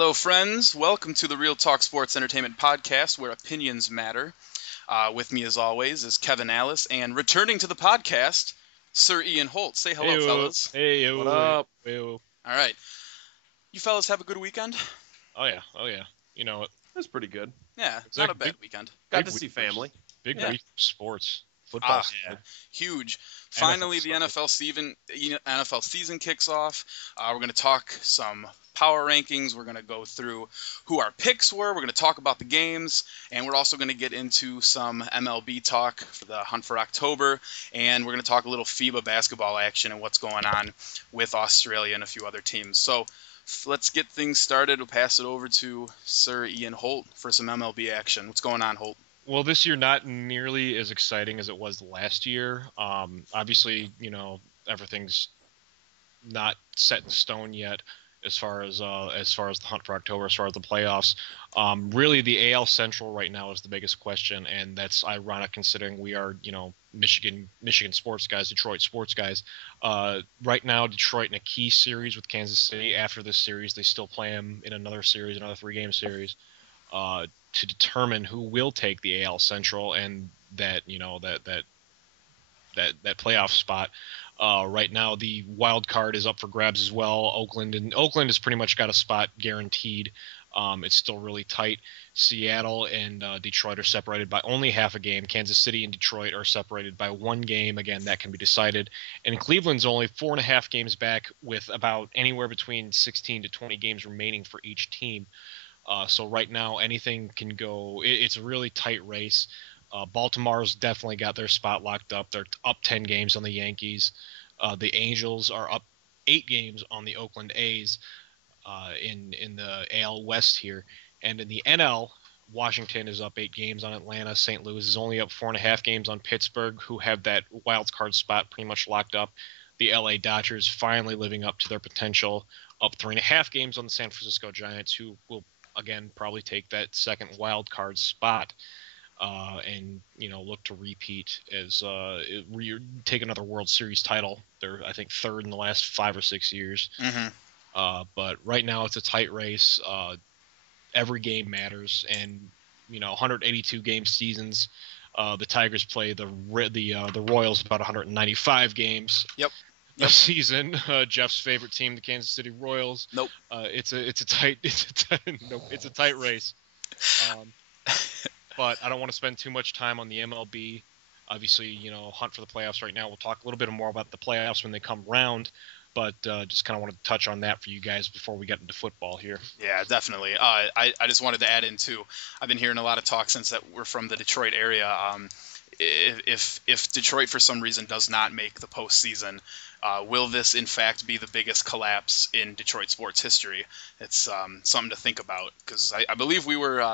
Hello, friends. Welcome to the Real Talk Sports Entertainment Podcast, where opinions matter. With me, as always, is Kevin Alice, and returning to the podcast, Sir Ian Holt. Say hello, fellas. Hey, What up? All right. You fellas have a good weekend? Oh yeah. You know it. That's pretty good. Yeah, It's not like a bad weekend. Got big to see week for- family. Big Yeah. week for sports. Football. Yeah. Huge. Finally, the NFL season kicks off. We're going to talk some power rankings. We're going to go through who our picks were. We're going to talk about the games, and we're also going to get into some MLB talk for the hunt for October, and we're going to talk a little FIBA basketball action and what's going on with Australia and a few other teams. So let's get things started. We'll pass it over to Sir Ian Holt for some MLB action. What's going on, Holt? Well, this year not nearly as exciting as it was last year. Obviously, everything's not set in stone yet as far as the hunt for October, as far as the playoffs. Really, the AL Central right now is the biggest question, and that's ironic considering we are, Michigan sports guys, Detroit sports guys. Right now, Detroit in a key series with Kansas City. After this series, they still play them in another series, another 3-game series, to determine who will take the AL Central and that playoff spot. Right now, the wild card is up for grabs as well. Oakland has pretty much got a spot guaranteed. It's still really tight. Seattle and Detroit are separated by only half a game. Kansas City and Detroit are separated by 1 game. Again, that can be decided. And Cleveland's only 4.5 games back, with about anywhere between 16 to 20 games remaining for each team. So right now, anything can go. It's a really tight race. Baltimore's definitely got their spot locked up. They're up 10 games on the Yankees. The Angels are up 8 games on the Oakland A's in the AL West here. And in the NL, Washington is up 8 games on Atlanta. St. Louis is only up 4.5 games on Pittsburgh, who have that wild card spot pretty much locked up. The LA Dodgers finally living up to their potential, up 3.5 games on the San Francisco Giants, who will again probably take that second wild card spot. And look to repeat as take another World Series title. They're, I think, third in the last 5 or 6 years. Mm-hmm. But right now it's a tight race. Every game matters, and 182 game seasons. The Tigers play the Royals about 195 games. Yep. A season. Jeff's favorite team, the Kansas City Royals. Nope. It's a tight race. But I don't want to spend too much time on the MLB. Obviously, hunt for the playoffs right now. We'll talk a little bit more about the playoffs when they come round, but just kind of want to touch on that for you guys before we get into football here. Yeah, definitely. I just wanted to add in too. I've been hearing a lot of talk since that we're from the Detroit area. If Detroit for some reason does not make the postseason, will this in fact be the biggest collapse in Detroit sports history? It's something to think about, because I believe we were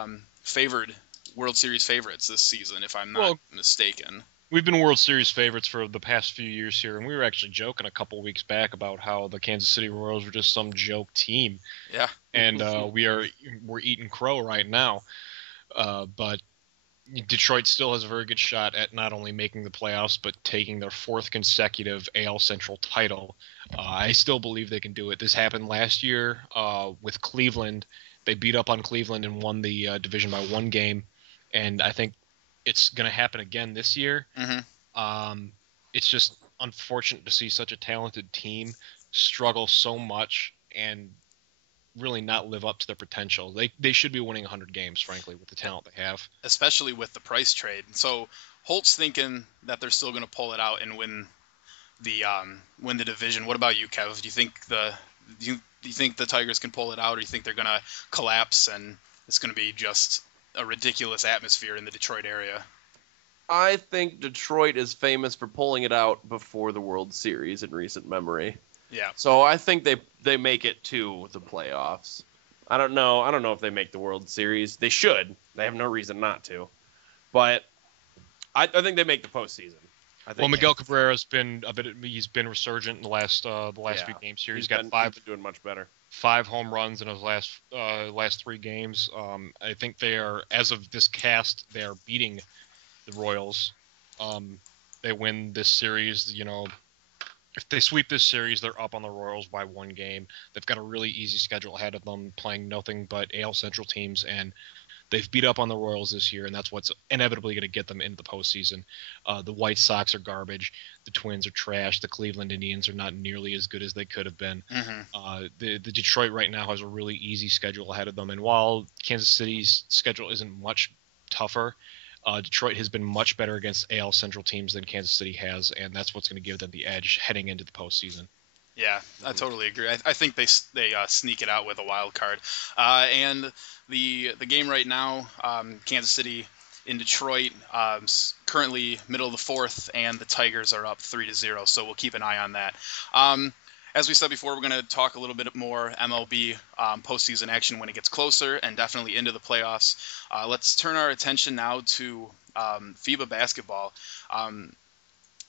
favored World Series favorites this season, if I'm not mistaken. We've been World Series favorites for the past few years here, and we were actually joking a couple weeks back about how the Kansas City Royals were just some joke team. Yeah. And we're eating crow right now. But Detroit still has a very good shot at not only making the playoffs, but taking their 4th consecutive AL Central title. I still believe they can do it. This happened last year with Cleveland. They beat up on Cleveland and won the division by 1 game. And I think it's going to happen again this year. Mm-hmm. It's just unfortunate to see such a talented team struggle so much and really not live up to their potential. They should be winning 100 games, frankly, with the talent they have. Especially with the price trade. So Holt's thinking that they're still going to pull it out and win the division. What about you, Kev? Do you think the Tigers can pull it out, or do you think they're going to collapse and it's going to be just a ridiculous atmosphere in the Detroit area? I think Detroit is famous for pulling it out before the World Series in recent memory. Yeah. So I think they make it to the playoffs. I don't know if they make the World Series. They should. They have no reason not to. But I think they make the postseason. Miguel Cabrera's been he's been resurgent in the last few games here. He's got 5 doing much better. 5 home runs in his last 3 games. I think they are, as of this cast, they are beating the Royals. They win this series, if they sweep this series, they're up on the Royals by 1 game. They've got a really easy schedule ahead of them, playing nothing but AL Central teams, and they've beat up on the Royals this year, and that's what's inevitably going to get them into the postseason. The White Sox are garbage. The Twins are trash. The Cleveland Indians are not nearly as good as they could have been. The Detroit right now has a really easy schedule ahead of them, and while Kansas City's schedule isn't much tougher, Detroit has been much better against AL Central teams than Kansas City has, and that's what's going to give them the edge heading into the postseason. Yeah, I totally agree. I think they sneak it out with a wild card. And the game right now, Kansas City in Detroit, currently middle of the 4th, and the Tigers are up 3-0. So we'll keep an eye on that. As we said before, we're going to talk a little bit more MLB postseason action when it gets closer and definitely into the playoffs. Let's turn our attention now to FIBA basketball.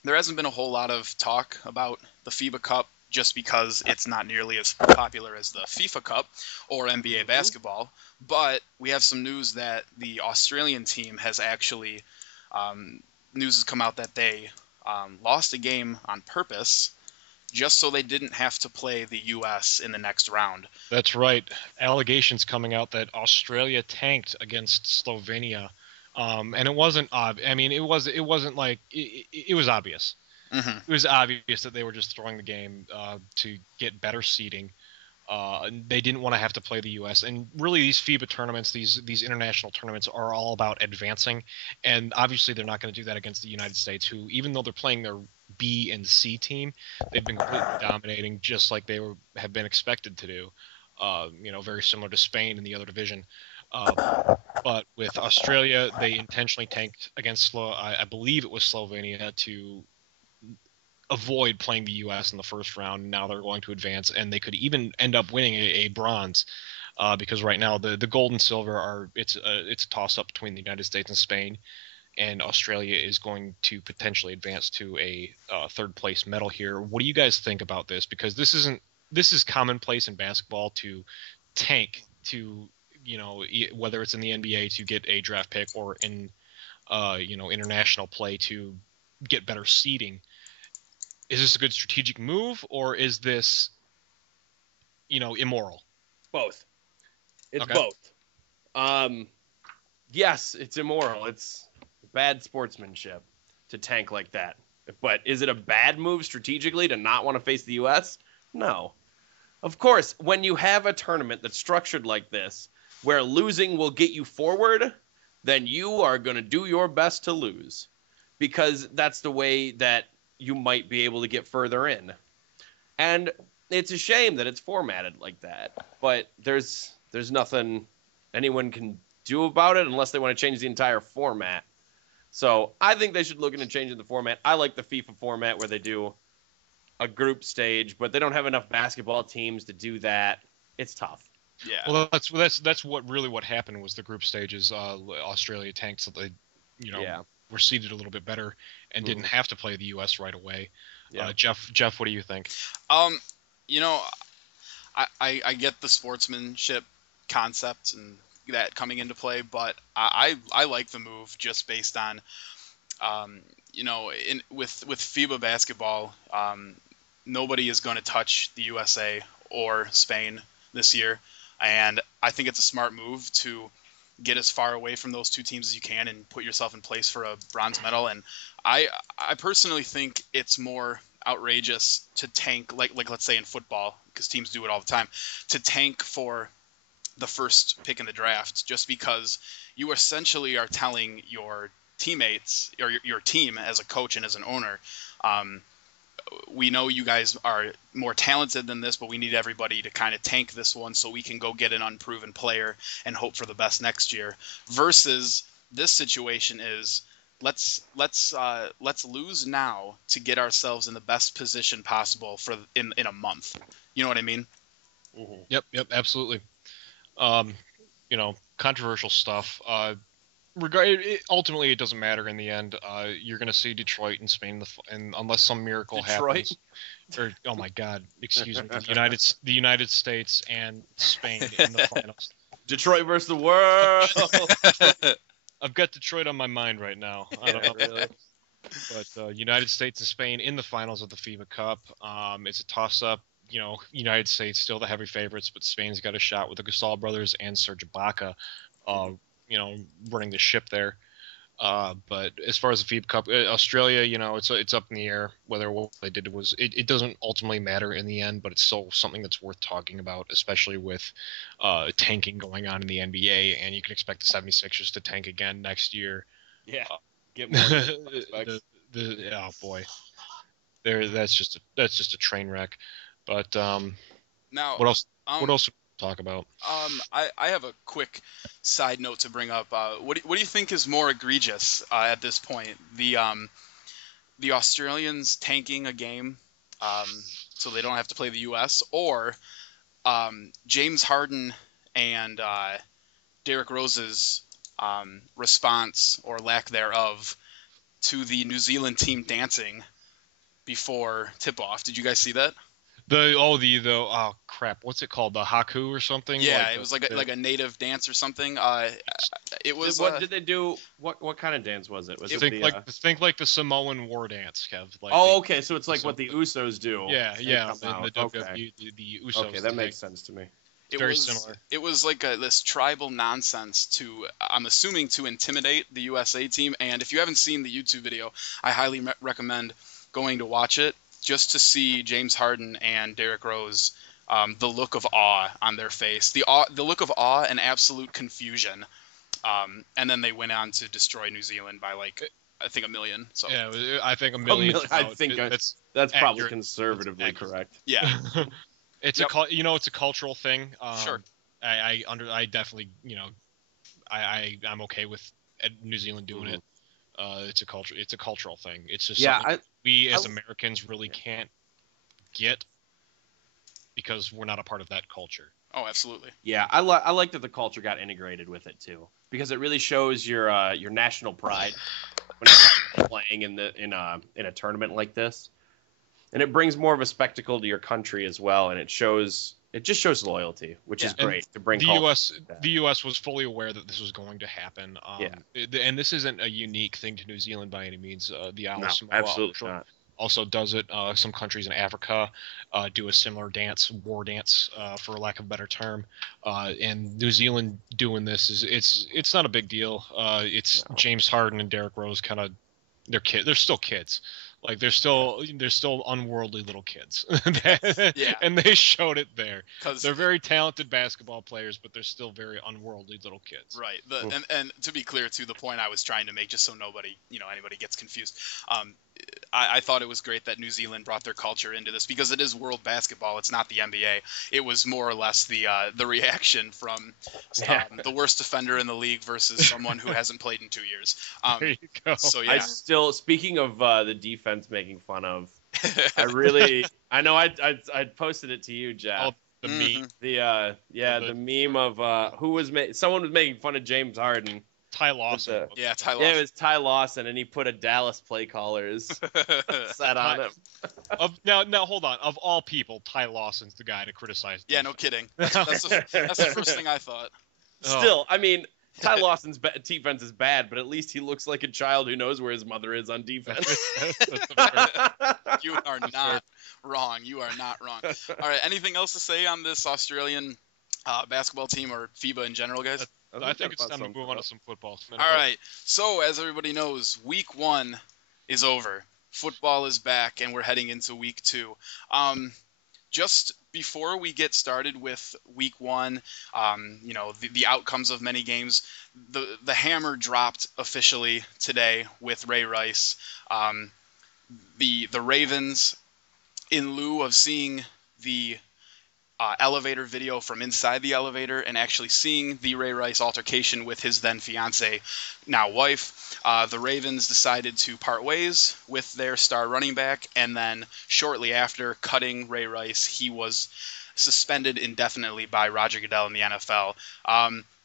There hasn't been a whole lot of talk about the FIBA Cup just because it's not nearly as popular as the FIFA Cup or NBA basketball. But we have some news that the Australian team has actually, news has come out that they lost a game on purpose just so they didn't have to play the U.S. in the next round. That's right. Allegations coming out that Australia tanked against Slovenia, and it wasn't I mean, it wasn't like it was obvious. Mm-hmm. It was obvious that they were just throwing the game to get better seeding. They didn't want to have to play the U.S. And really, these FIBA tournaments, these international tournaments, are all about advancing. And obviously, they're not going to do that against the United States, who, even though they're playing their B and C team, they've been completely dominating, just like they have been expected to do. Very similar to Spain in the other division. But with Australia, they intentionally tanked against I believe it was Slovenia to avoid playing the U.S. in the first round. Now they're going to advance, and they could even end up winning a bronze, because right now the gold and silver it's a toss up between the United States and Spain, and Australia is going to potentially advance to a third place medal here. What do you guys think about this? Because this is commonplace in basketball to tank to whether it's in the NBA to get a draft pick or in international play to get better seeding. Is this a good strategic move, or is this, immoral? Both. It's Okay. both. Yes, it's immoral. It's bad sportsmanship to tank like that. But is it a bad move strategically to not want to face the U.S.? No. Of course, when you have a tournament that's structured like this, where losing will get you forward, then you are going to do your best to lose. Because that's the way that you might be able to get further in. And it's a shame that it's formatted like that. But there's nothing anyone can do about it unless they want to change the entire format. So I think they should look into changing the format. I like the FIFA format where they do a group stage, but they don't have enough basketball teams to do that. It's tough. Yeah. Well, that's what happened was the group stages. Australia tanked, so they, were seeded a little bit better and didn't have to play the U.S. right away. Yeah. Jeff, what do you think? I get the sportsmanship concept and that coming into play, but I like the move just based on, with FIBA basketball, nobody is going to touch the USA or Spain this year, and I think it's a smart move to get as far away from those two teams as you can and put yourself in place for a bronze medal. And I personally think it's more outrageous to tank, like let's say in football, because teams do it all the time, to tank for the first pick in the draft, just because you essentially are telling your teammates or your team as a coach and as an owner, we know you guys are more talented than this, but we need everybody to kind of tank this one so we can go get an unproven player and hope for the best next year. Versus this situation is let's lose now to get ourselves in the best position possible for in a month. You know what I mean? Mm-hmm. Yep, absolutely. Controversial stuff. Ultimately, it doesn't matter in the end. You're going to see Detroit and Spain, and unless some miracle happens. Or, oh my God, excuse me, the United States and Spain in the finals. Detroit versus the world. I've got Detroit on my mind right now. I don't know. Really? But United States and Spain in the finals of the FIBA Cup. It's a toss-up. United States still the heavy favorites, but Spain's got a shot with the Gasol brothers and Serge Ibaka, running the ship there. But as far as the FIBA Cup, Australia, it's up in the air whether what they did was it doesn't ultimately matter in the end, but it's still something that's worth talking about, especially with tanking going on in the NBA, and you can expect the 76ers to tank again next year. Yeah, get more prospects. Oh boy, that's just a train wreck. But now, what else? What else to talk about? I have a quick side note to bring up. What do you think is more egregious at this point? The Australians tanking a game, so they don't have to play the U.S., or James Harden and Derrick Rose's response or lack thereof to the New Zealand team dancing before tip-off. Did you guys see that? Oh crap, what's it called? The haku or something? Yeah, it was like a native dance or something. It was. What did they do? What kind of dance was it? Think like the Samoan war dance, Kev. Okay, so it's like what the Usos do. Yeah, in the WWE, the Usos. Okay, that makes sense to me. Very similar. It was like this tribal nonsense I'm assuming, to intimidate the USA team. And if you haven't seen the YouTube video, I highly recommend going to watch it, just to see James Harden and Derrick Rose, the look of awe on their face, the look of awe and absolute confusion. And then they went on to destroy New Zealand by I think 1 million. So yeah, I think 1 million. I think that's probably conservatively correct. Yeah. It's a cultural thing. Sure. I definitely, I'm okay with New Zealand doing it. It's a cultural thing. It's just something we as Americans really can't get because we're not a part of that culture. Oh, absolutely. Yeah, I like that the culture got integrated with it too, because it really shows your national pride when you're playing in a tournament like this. And it brings more of a spectacle to your country as well, and it just shows loyalty, which is great to bring. The U.S. was fully aware that this was going to happen. And this isn't a unique thing to New Zealand by any means. The Isle of Samoa absolutely not. Also does it. Some countries in Africa do a similar dance, war dance, for lack of a better term. And New Zealand doing this it's not a big deal. James Harden and Derrick Rose they're still kids. Like they're still unworldly little kids, and they showed it there. They're very talented basketball players, but they're still very unworldly little kids. Right. And to be clear, to the point I was trying to make, just so anybody gets confused. I thought it was great that New Zealand brought their culture into this, because it is world basketball. It's not the NBA. It was more or less the reaction from the worst defender in the league versus someone who hasn't played in 2 years. There you go. So yeah. Speaking of the defense making fun of, I know I posted it to you, Jeff. The meme. The meme of someone was making fun of James Harden. Ty Lawson. Ty Lawson. Yeah, it was Ty Lawson, and he put a Dallas play caller's set on him. Now hold on. Of all people, Ty Lawson's the guy to criticize. Yeah, no kidding. That's the first thing I thought. Still, I mean, Ty Lawson's defense is bad, but at least he looks like a child who knows where his mother is on defense. You are not wrong. You are not wrong. All right, anything else to say on this Australian basketball team, or FIBA in general, guys? I think it's time to move on to some football. All right. So, as everybody knows, week 1 is over. Football is back, and we're heading into week 2. Just before we get started with week 1, the outcomes of many games, the hammer dropped officially today with Ray Rice. The Ravens, in lieu of seeing the elevator video from inside the elevator and actually seeing the Ray Rice altercation with his then fiance, now wife, the Ravens decided to part ways with their star running back, and then shortly after cutting Ray Rice, he was suspended indefinitely by Roger Goodell in the NFL.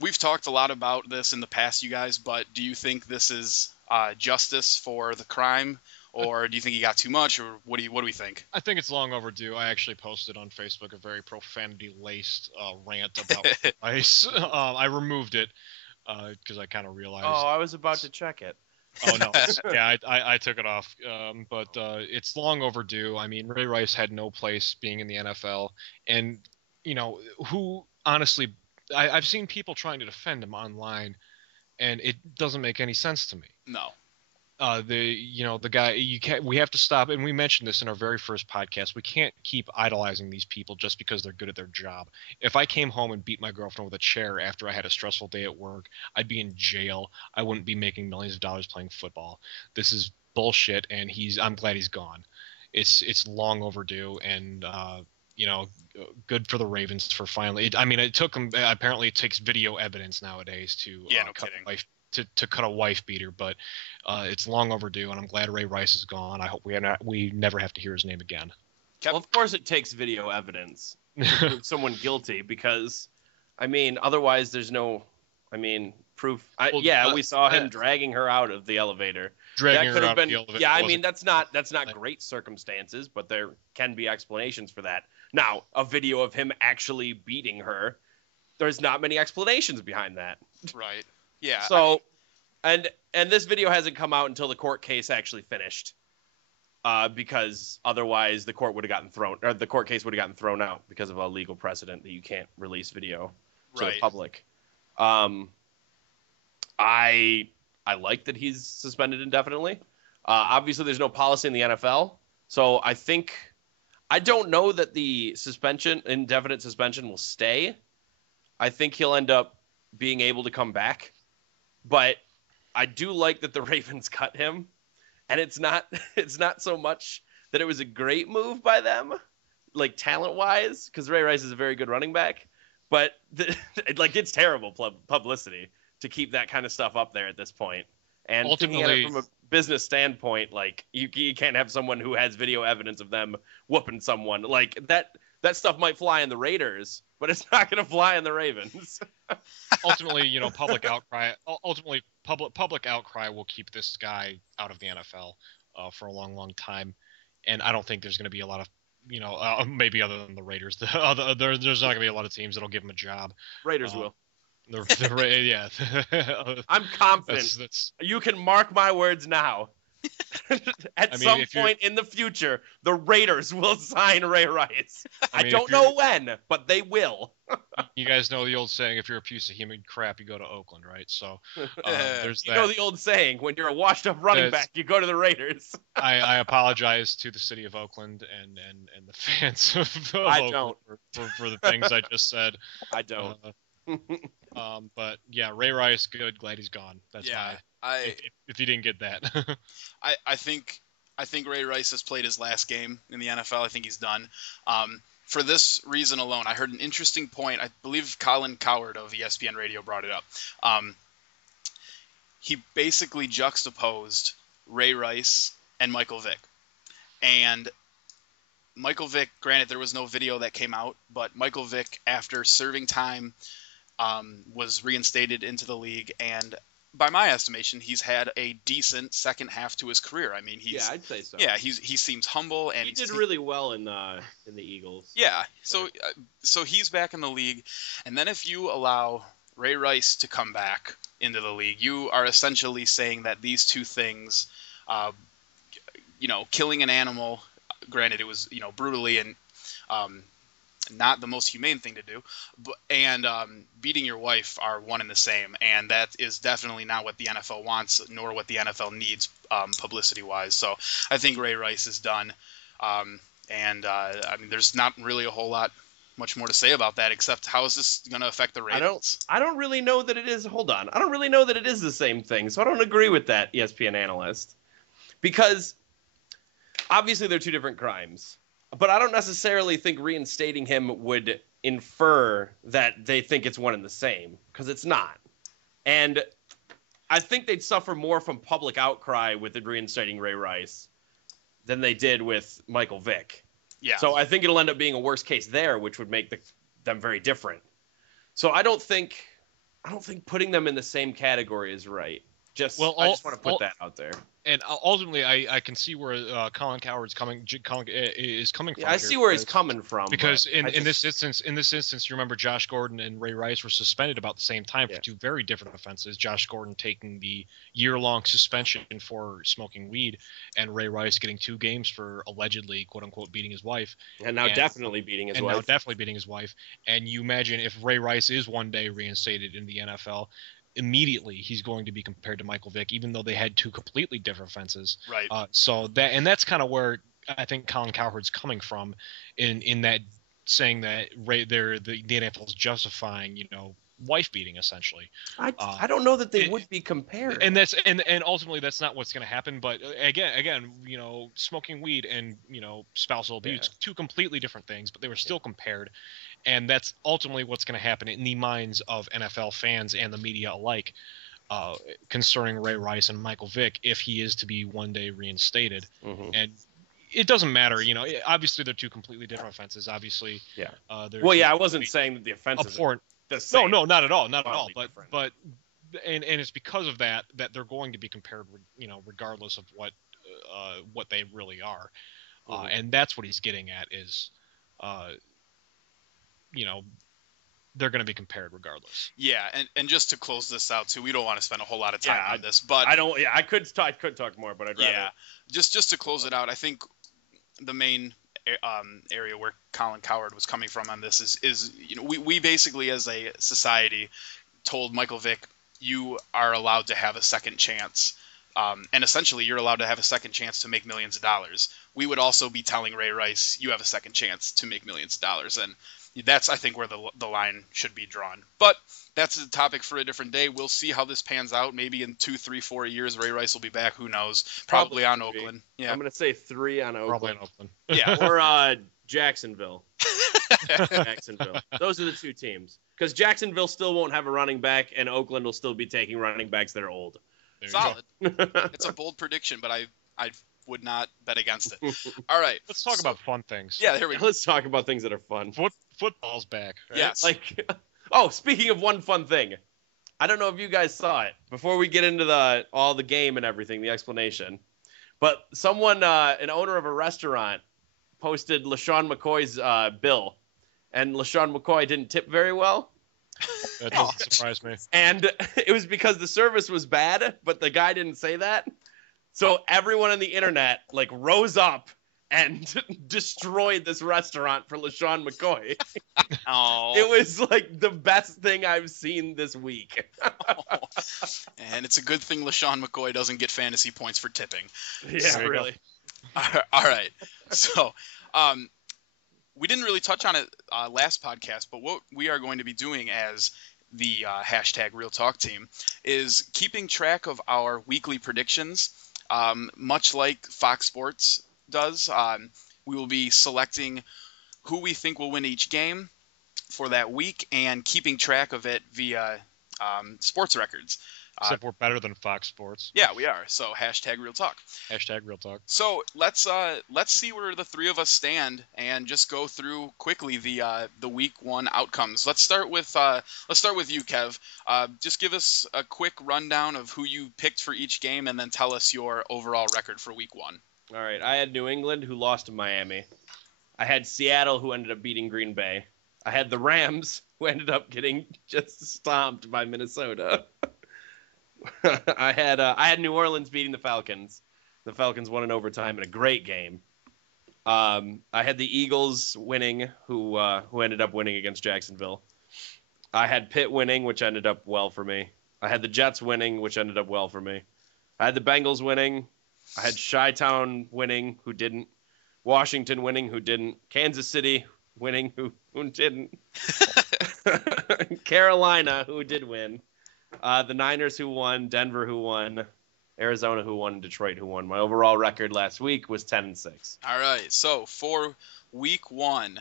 We've talked a lot about this in the past, you guys, but do you think this is justice for the crime? Or do you think he got too much, or what do we think? I think it's long overdue. I actually posted on Facebook a very profanity-laced rant about Rice. I removed it because I kind of realized. Oh, I was about to check it. Oh no, yeah, I took it off, but it's long overdue. I mean, Ray Rice had no place being in the NFL, and who honestly, I've seen people trying to defend him online, and it doesn't make any sense to me. No. The guy, we have to stop, and we mentioned this in our very first podcast. We can't keep idolizing these people just because they're good at their job. If I came home and beat my girlfriend with a chair after I had a stressful day at work, I'd be in jail. I wouldn't be making millions of dollars playing football. This is bullshit, and I'm glad he's gone. It's long overdue, and good for the Ravens for finally. It took them. Apparently, it takes video evidence nowadays to no cut kidding. life to cut a wife beater, but it's long overdue, and I'm glad Ray Rice is gone. I hope we never have to hear his name again. Well, of course it takes video evidence to prove someone guilty, because, otherwise there's no, proof. We saw him dragging her out of the elevator. Dragging her out of the elevator. Yeah, that's not great circumstances, but there can be explanations for that. Now, a video of him actually beating her, there's not many explanations behind that. Right. Yeah. So, and this video hasn't come out until the court case actually finished, because otherwise the court case would have gotten thrown out because of a legal precedent that you can't release video to the public. I like that he's suspended indefinitely. Obviously, there's no policy in the NFL, so I don't know that the indefinite suspension will stay. I think he'll end up being able to come back. But I do like that the Ravens cut him, and it's not so much that it was a great move by them, like talent-wise, because Ray Rice is a very good running back, but it's terrible publicity to keep that kind of stuff up there at this point. And ultimately, from a business standpoint, you can't have someone who has video evidence of them whooping someone like that. That stuff might fly in the Raiders, but it's not going to fly in the Ravens. Ultimately, public outcry. Ultimately, public outcry will keep this guy out of the NFL for a long, long time. And I don't think there's going to be a lot of, maybe other than the Raiders, there's not going to be a lot of teams that'll give him a job. Raiders will. Yeah. I'm confident. You can mark my words now. At some point in the future, the Raiders will sign Ray Rice. I don't know when, but they will. You guys know the old saying, if you're a piece of human crap, you go to Oakland, right? So there's that. You know the old saying, when you're a washed-up running back, you go to the Raiders. I apologize to the city of Oakland and the fans of Oakland for the things I just said. I don't. But yeah, Ray Rice, good. Glad he's gone. That's if you didn't get that. I think Ray Rice has played his last game in the NFL. I think he's done. For this reason alone, I heard an interesting point. I believe Colin Cowherd of ESPN Radio brought it up. He basically juxtaposed Ray Rice and Michael Vick. And Michael Vick, granted, there was no video that came out, but Michael Vick, after serving time, was reinstated into the league, and by my estimation, he's had a decent second half to his career. I'd say so. Yeah, he seems humble, and he did really well in the Eagles. Yeah, so he's back in the league, and then if you allow Ray Rice to come back into the league, you are essentially saying that these two things, killing an animal, granted it was brutally and not the most humane thing to do, and beating your wife are one and the same, and that is definitely not what the NFL wants, nor what the NFL needs publicity-wise. So I think Ray Rice is done, and there's not really a whole lot much more to say about that, except how is this going to affect the Ravens? I don't really know that it is. Hold on, I don't really know that it is the same thing, so I don't agree with that ESPN analyst, because obviously they're two different crimes. But I don't necessarily think reinstating him would infer that they think it's one and the same, because it's not. And I think they'd suffer more from public outcry with reinstating Ray Rice than they did with Michael Vick. Yeah. So I think it'll end up being a worse case there, which would make them very different. So I don't think putting them in the same category is right. I just want to put that out there. And ultimately, I can see where Colin Cowherd's is coming from. Yeah, I see where he's coming from. Because in this instance, you remember Josh Gordon and Ray Rice were suspended about the same time for two very different offenses. Josh Gordon taking the year-long suspension for smoking weed, and Ray Rice getting 2 games for allegedly, quote unquote, beating his wife. And now definitely beating his wife. And you imagine if Ray Rice is one day reinstated in the NFL. Immediately he's going to be compared to Michael Vick, even though they had 2 completely different offenses. Right. That's kind of where I think Colin Cowherd's coming from in that saying that the NFL's justifying, wife beating essentially. I don't know that they would be compared. And ultimately that's not what's going to happen. But again, smoking weed and spousal abuse, 2 completely different things, but they were still compared. And that's ultimately what's going to happen in the minds of NFL fans and the media alike concerning Ray Rice and Michael Vick if he is to be one day reinstated. Mm-hmm. And it doesn't matter, obviously they're 2 completely different offenses. Obviously, I wasn't saying that the offenses are the same. No, not at all, but it's because of that they're going to be compared, regardless of what they really are, and that's what he's getting at is. They're going to be compared regardless. Yeah, and just to close this out too, we don't want to spend a whole lot of time on this, but I don't. Yeah, I could talk more, but I'd rather. Yeah, just to close it out, I think the main area where Colin Cowherd was coming from on this is we basically as a society told Michael Vick, you are allowed to have a second chance. And essentially, you're allowed to have a second chance to make millions of dollars. We would also be telling Ray Rice, you have a second chance to make millions of dollars. And that's, I think, where the line should be drawn. But that's a topic for a different day. We'll see how this pans out. Maybe in 2, 3, 4 years, Ray Rice will be back. Who knows? Probably on 3. Oakland. Yeah. I'm going to say 3 on Oakland. Probably on Oakland. Yeah. Or Jacksonville. Jacksonville. Those are the 2 teams. Because Jacksonville still won't have a running back, and Oakland will still be taking running backs that are old. Solid. It's a bold prediction, but I would not bet against it. All right. Let's talk about fun things. Yeah, there we go. Let's talk about things that are fun. Football's back. Right? Yes. Speaking of one fun thing, I don't know if you guys saw it before we get into all the game and everything, the explanation. But someone, an owner of a restaurant, posted LaShawn McCoy's bill, and LaShawn McCoy didn't tip very well. That doesn't surprise me. And it was because the service was bad, but the guy didn't say that. So everyone on the internet rose up and destroyed this restaurant for LaShawn McCoy. Oh. It was the best thing I've seen this week. And it's a good thing LaShawn McCoy doesn't get fantasy points for tipping. Yeah, really. All right. So, we didn't really touch on it last podcast, but what we are going to be doing as the hashtag Real Talk team is keeping track of our weekly predictions, much like Fox Sports does. We will be selecting who we think will win each game for that week and keeping track of it via sports records. Except we're better than Fox Sports. Yeah, we are. So hashtag Real Talk. Hashtag Real Talk. So let's see where the 3 of us stand and just go through quickly the week 1 outcomes. Let's start with you, Kev. Just give us a quick rundown of who you picked for each game, and then tell us your overall record for week 1. All right. I had New England, who lost to Miami. I had Seattle, who ended up beating Green Bay. I had the Rams, who ended up getting just stomped by Minnesota. I had New Orleans beating the Falcons. The Falcons won in overtime in a great game. I had the Eagles winning, who ended up winning against Jacksonville. I had Pitt winning, which ended up well for me. I had the Jets winning, which ended up well for me. I had the Bengals winning. I had Chi-Town winning, who didn't. Washington winning, who didn't. Kansas City winning, who didn't. Carolina, who did win. The Niners, who won. Denver, who won. Arizona, who won. Detroit, who won. My overall record last week was 10-6. All right. So for week 1,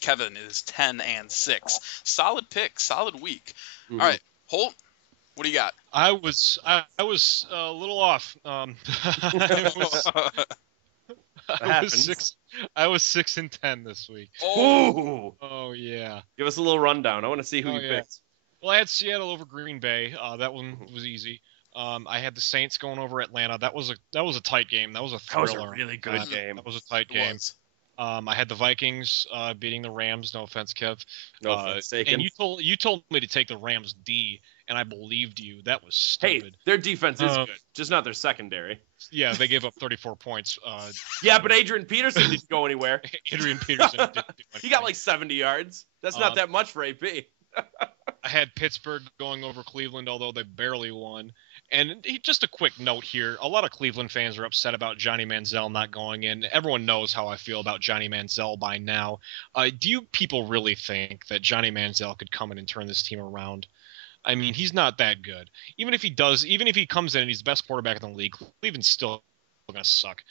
Kevin is 10-6. Solid pick. Solid week. Mm-hmm. All right. Holt, what do you got? I was a little off. I was 6-10 this week. Oh yeah. Give us a little rundown. I want to see who you picked. Well, I had Seattle over Green Bay. That one was easy. I had the Saints going over Atlanta. That was a tight game. That was a thriller. That was a really good game. That was a tight game. I had the Vikings beating the Rams. No offense, Kev. No offense taken. And you told me to take the Rams D, and I believed you. That was stupid. Hey, their defense is good, just not their secondary. Yeah, they gave up 34 points. Yeah, but Adrian Peterson didn't go anywhere. Adrian Peterson didn't do anything. He got like 70 yards. That's not that much for AP. I had Pittsburgh going over Cleveland, although they barely won. And just a quick note here. A lot of Cleveland fans are upset about Johnny Manziel not going in. Everyone knows how I feel about Johnny Manziel by now. Do you people really think that Johnny Manziel could come in and turn this team around? I mean, he's not that good. Even if he comes in and he's the best quarterback in the league, Cleveland's still going to suck.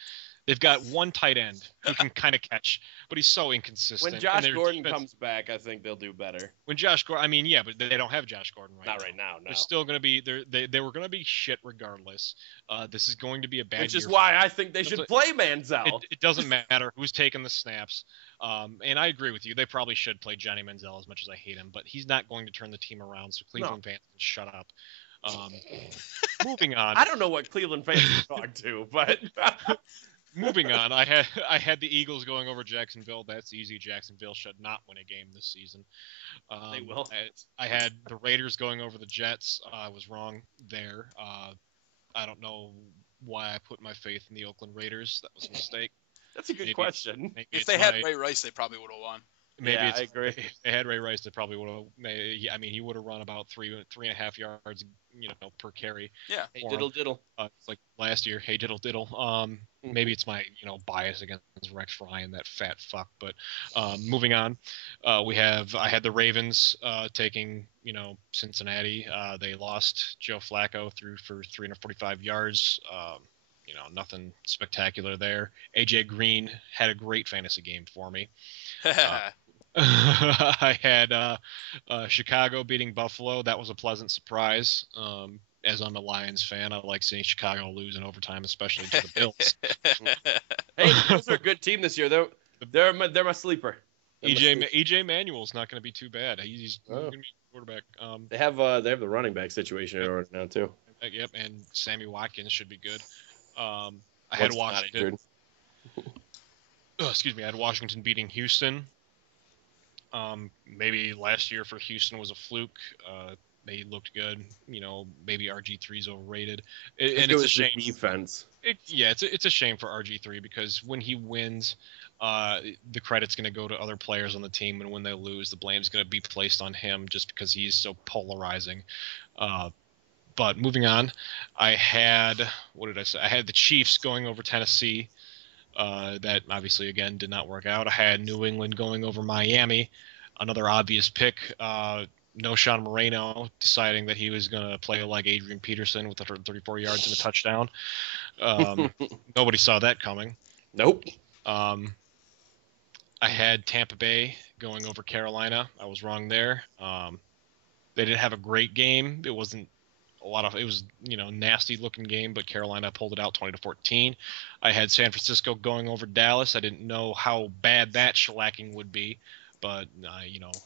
They've got one tight end who can kind of catch, but he's so inconsistent. When Josh Gordon comes back, I think they'll do better. When Josh Gordon, I mean, yeah, but they don't have Josh Gordon right now. Not right now, no. They're still going to be they were going to be shit regardless. This is going to be a bad year. Which is why I think they should play Manziel. It doesn't matter who's taking the snaps. And I agree with you. They probably should play Johnny Manziel as much as I hate him, but he's not going to turn the team around, so Cleveland fans can shut up. Moving on. I don't know what Cleveland fans talk to, but moving on, I had the Eagles going over Jacksonville. That's easy. Jacksonville should not win a game this season. They will. I had the Raiders going over the Jets. I was wrong there. I don't know why I put my faith in the Oakland Raiders. That was a mistake. That's a good question. If they had Ray Rice, they probably would have won. I agree. If they had Ray Rice, they probably would have. I mean, he would have run about 3.5 yards, per carry. Yeah. Hey, diddle. It's like last year. Hey, diddle. Maybe it's my bias against Rex Ryan, that fat fuck. But moving on, I had the Ravens taking Cincinnati. They lost. Joe Flacco threw for 345 yards. Nothing spectacular there. AJ Green had a great fantasy game for me. I had Chicago beating Buffalo. That was a pleasant surprise. As I'm a Lions fan, I like seeing Chicago lose in overtime, especially to the Bills. Hey, the Bills are a good team this year. They're my sleeper. EJ Manuel's not going to be too bad. He's going to be quarterback. They have the running back situation in order now too. Yep, and Sammy Watkins should be good. I had Washington. I had Washington beating Houston. Maybe last year for Houston was a fluke. They looked good. Maybe RG3's overrated. And it's a shame. Defense. It's a shame for RG3 because when he wins, the credit's going to go to other players on the team, and when they lose, the blame's going to be placed on him just because he's so polarizing. But moving on, I had I had the Chiefs going over Tennessee. That obviously again did not work out. I had New England going over Miami. Another obvious pick. No Sean Moreno deciding that he was going to play like Adrian Peterson with 134 yards and a touchdown. Nobody saw that coming. Nope. I had Tampa Bay going over Carolina. I was wrong there. They didn't have a great game. It wasn't it was nasty looking game, but Carolina pulled it out 20-14. I had San Francisco going over Dallas. I didn't know how bad that shellacking would be, but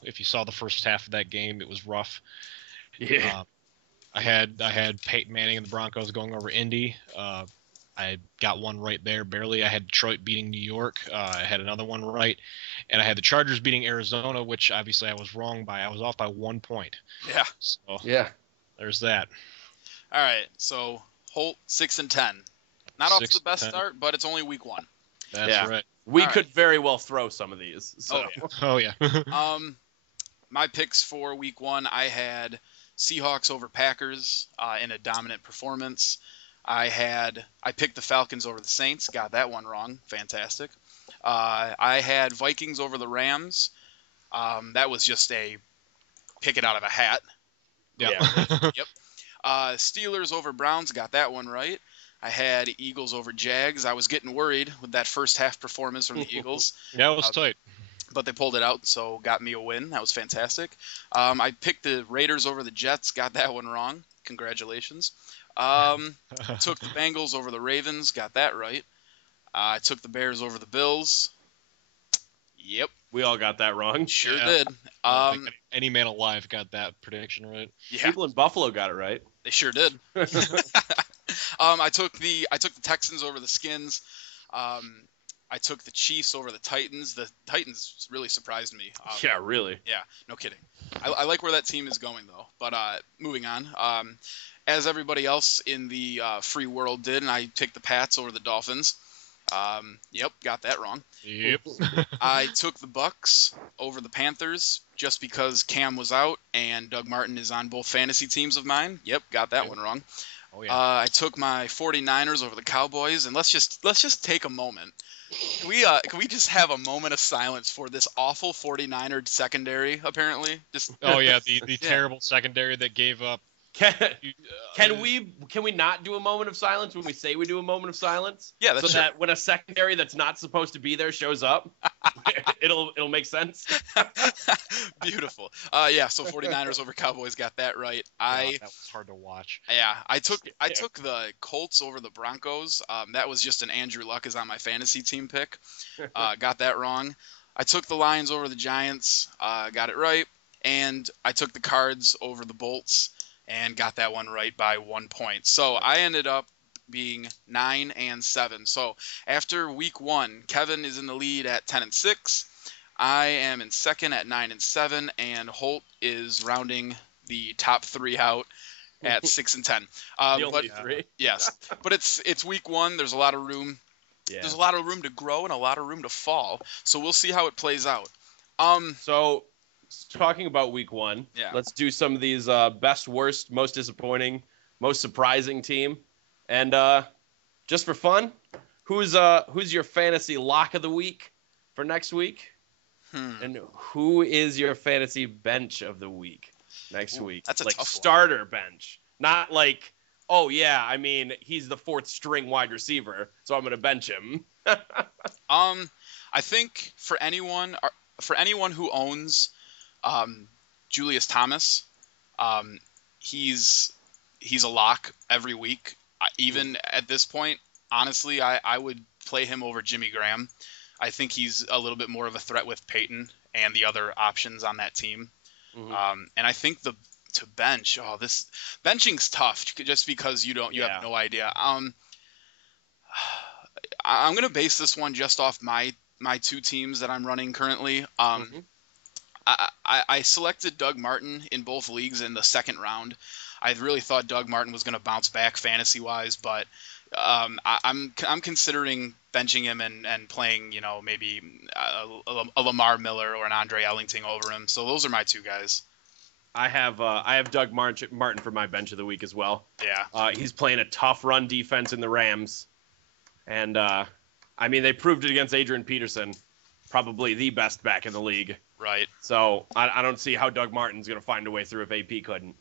if you saw the first half of that game, it was rough. Yeah. I had Peyton Manning and the Broncos going over Indy. I got one right there, barely. I had Detroit beating New York. I had another one right, and I had the Chargers beating Arizona, which obviously I was wrong by. I was off by 1 point. Yeah. So yeah. There's that. All right, so Holt 6-10. Not off to the best start, but it's only week 1. That's right. We could very well throw some of these. So. Oh yeah. My picks for week 1, I had Seahawks over Packers in a dominant performance. I picked the Falcons over the Saints. Got that one wrong. Fantastic. I had Vikings over the Rams. That was just a pick it out of a hat. Yeah. Yep. Steelers over Browns. Got that one right. I had Eagles over Jags. I was getting worried with that first half performance from the Eagles. Yeah, it was tight. But they pulled it out, so got me a win. That was fantastic. I picked the Raiders over the Jets. Got that one wrong. Congratulations. Took the Bengals over the Ravens. Got that right. I took the Bears over the Bills. Yep. We all got that wrong. Sure did. I don't think any man alive got that prediction right. Yeah, People in Buffalo got it right. they sure did. I took the Texans over the Skins. I took the Chiefs over the Titans. The Titans really surprised me. Yeah, really. Yeah, no kidding. I like where that team is going, though. But moving on. As everybody else in the free world did, and I take the Pats over the Dolphins. Yep, got that wrong. Yep. I took the Bucks over the Panthers just because Cam was out and Doug Martin is on both fantasy teams of mine. Yep, got that one wrong. Oh, yeah. I took my 49ers over the Cowboys, and let's just take a moment. Can we just have a moment of silence for this awful 49er secondary? Apparently, just Oh yeah, the terrible secondary that gave up. Can we not do a moment of silence when we say we do a moment of silence? Yeah, that's so true. that when a secondary that's not supposed to be there shows up, it'll make sense. Beautiful. Yeah, so 49ers over Cowboys, got that right. That was hard to watch. Yeah, I took the Colts over the Broncos. That was just an Andrew Luck is on my fantasy team pick. Got that wrong. I took the Lions over the Giants. Got it right. And I took the Cards over the Bolts and got that one right by 1 point. So I ended up being 9-7. So after week 1, Kevin is in the lead at 10-6. I am in second at 9-7, and Holt is rounding the top 3 out at 6-10. The only 3. Yes, but it's week 1. There's a lot of room. Yeah. There's a lot of room to grow and a lot of room to fall. So we'll see how it plays out. So talking about week 1, Yeah. let's do some of these best, worst, most disappointing, most surprising team. And just for fun, who's your fantasy lock of the week for next week? And who is your fantasy bench of the week next week? That's a like tough starter bench, not like, oh yeah, I mean he's the 4th string wide receiver, so I'm gonna bench him. I think for anyone who owns Julius Thomas, he's a lock every week. Even at this point, honestly, I would play him over Jimmy Graham. I think he's a little bit more of a threat with Peyton and the other options on that team. And I think to bench, this benching's tough just because you have no idea. I'm gonna base this one just off my 2 teams that I'm running currently. I selected Doug Martin in both leagues in the 2nd round. I really thought Doug Martin was going to bounce back fantasy-wise, but I'm considering benching him and playing, maybe a Lamar Miller or an Andre Ellington over him. So those are my 2 guys. I have Doug Martin for my bench of the week as well. Yeah. He's playing a tough run defense in the Rams, and I mean they proved it against Adrian Peterson, probably the best back in the league. Right. So I don't see how Doug Martin's going to find a way through if AP couldn't.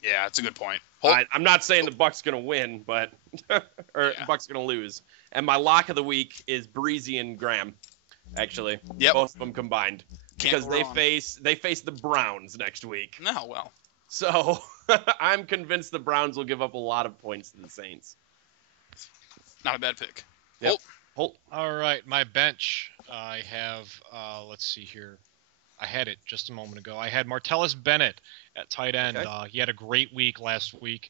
Yeah, that's a good point. I'm not saying the Bucs going to win, but the Bucs going to lose. And my lock of the week is Breezy and Graham, actually. Yep. Both of them combined. Can't Because they face the Browns next week. No, well. So I'm convinced the Browns will give up a lot of points to the Saints. Not a bad pick. Yep. Holt. All right, my bench. I have, let's see here. I had it just a moment ago. I had Martellus Bennett at tight end. Okay. He had a great week last week,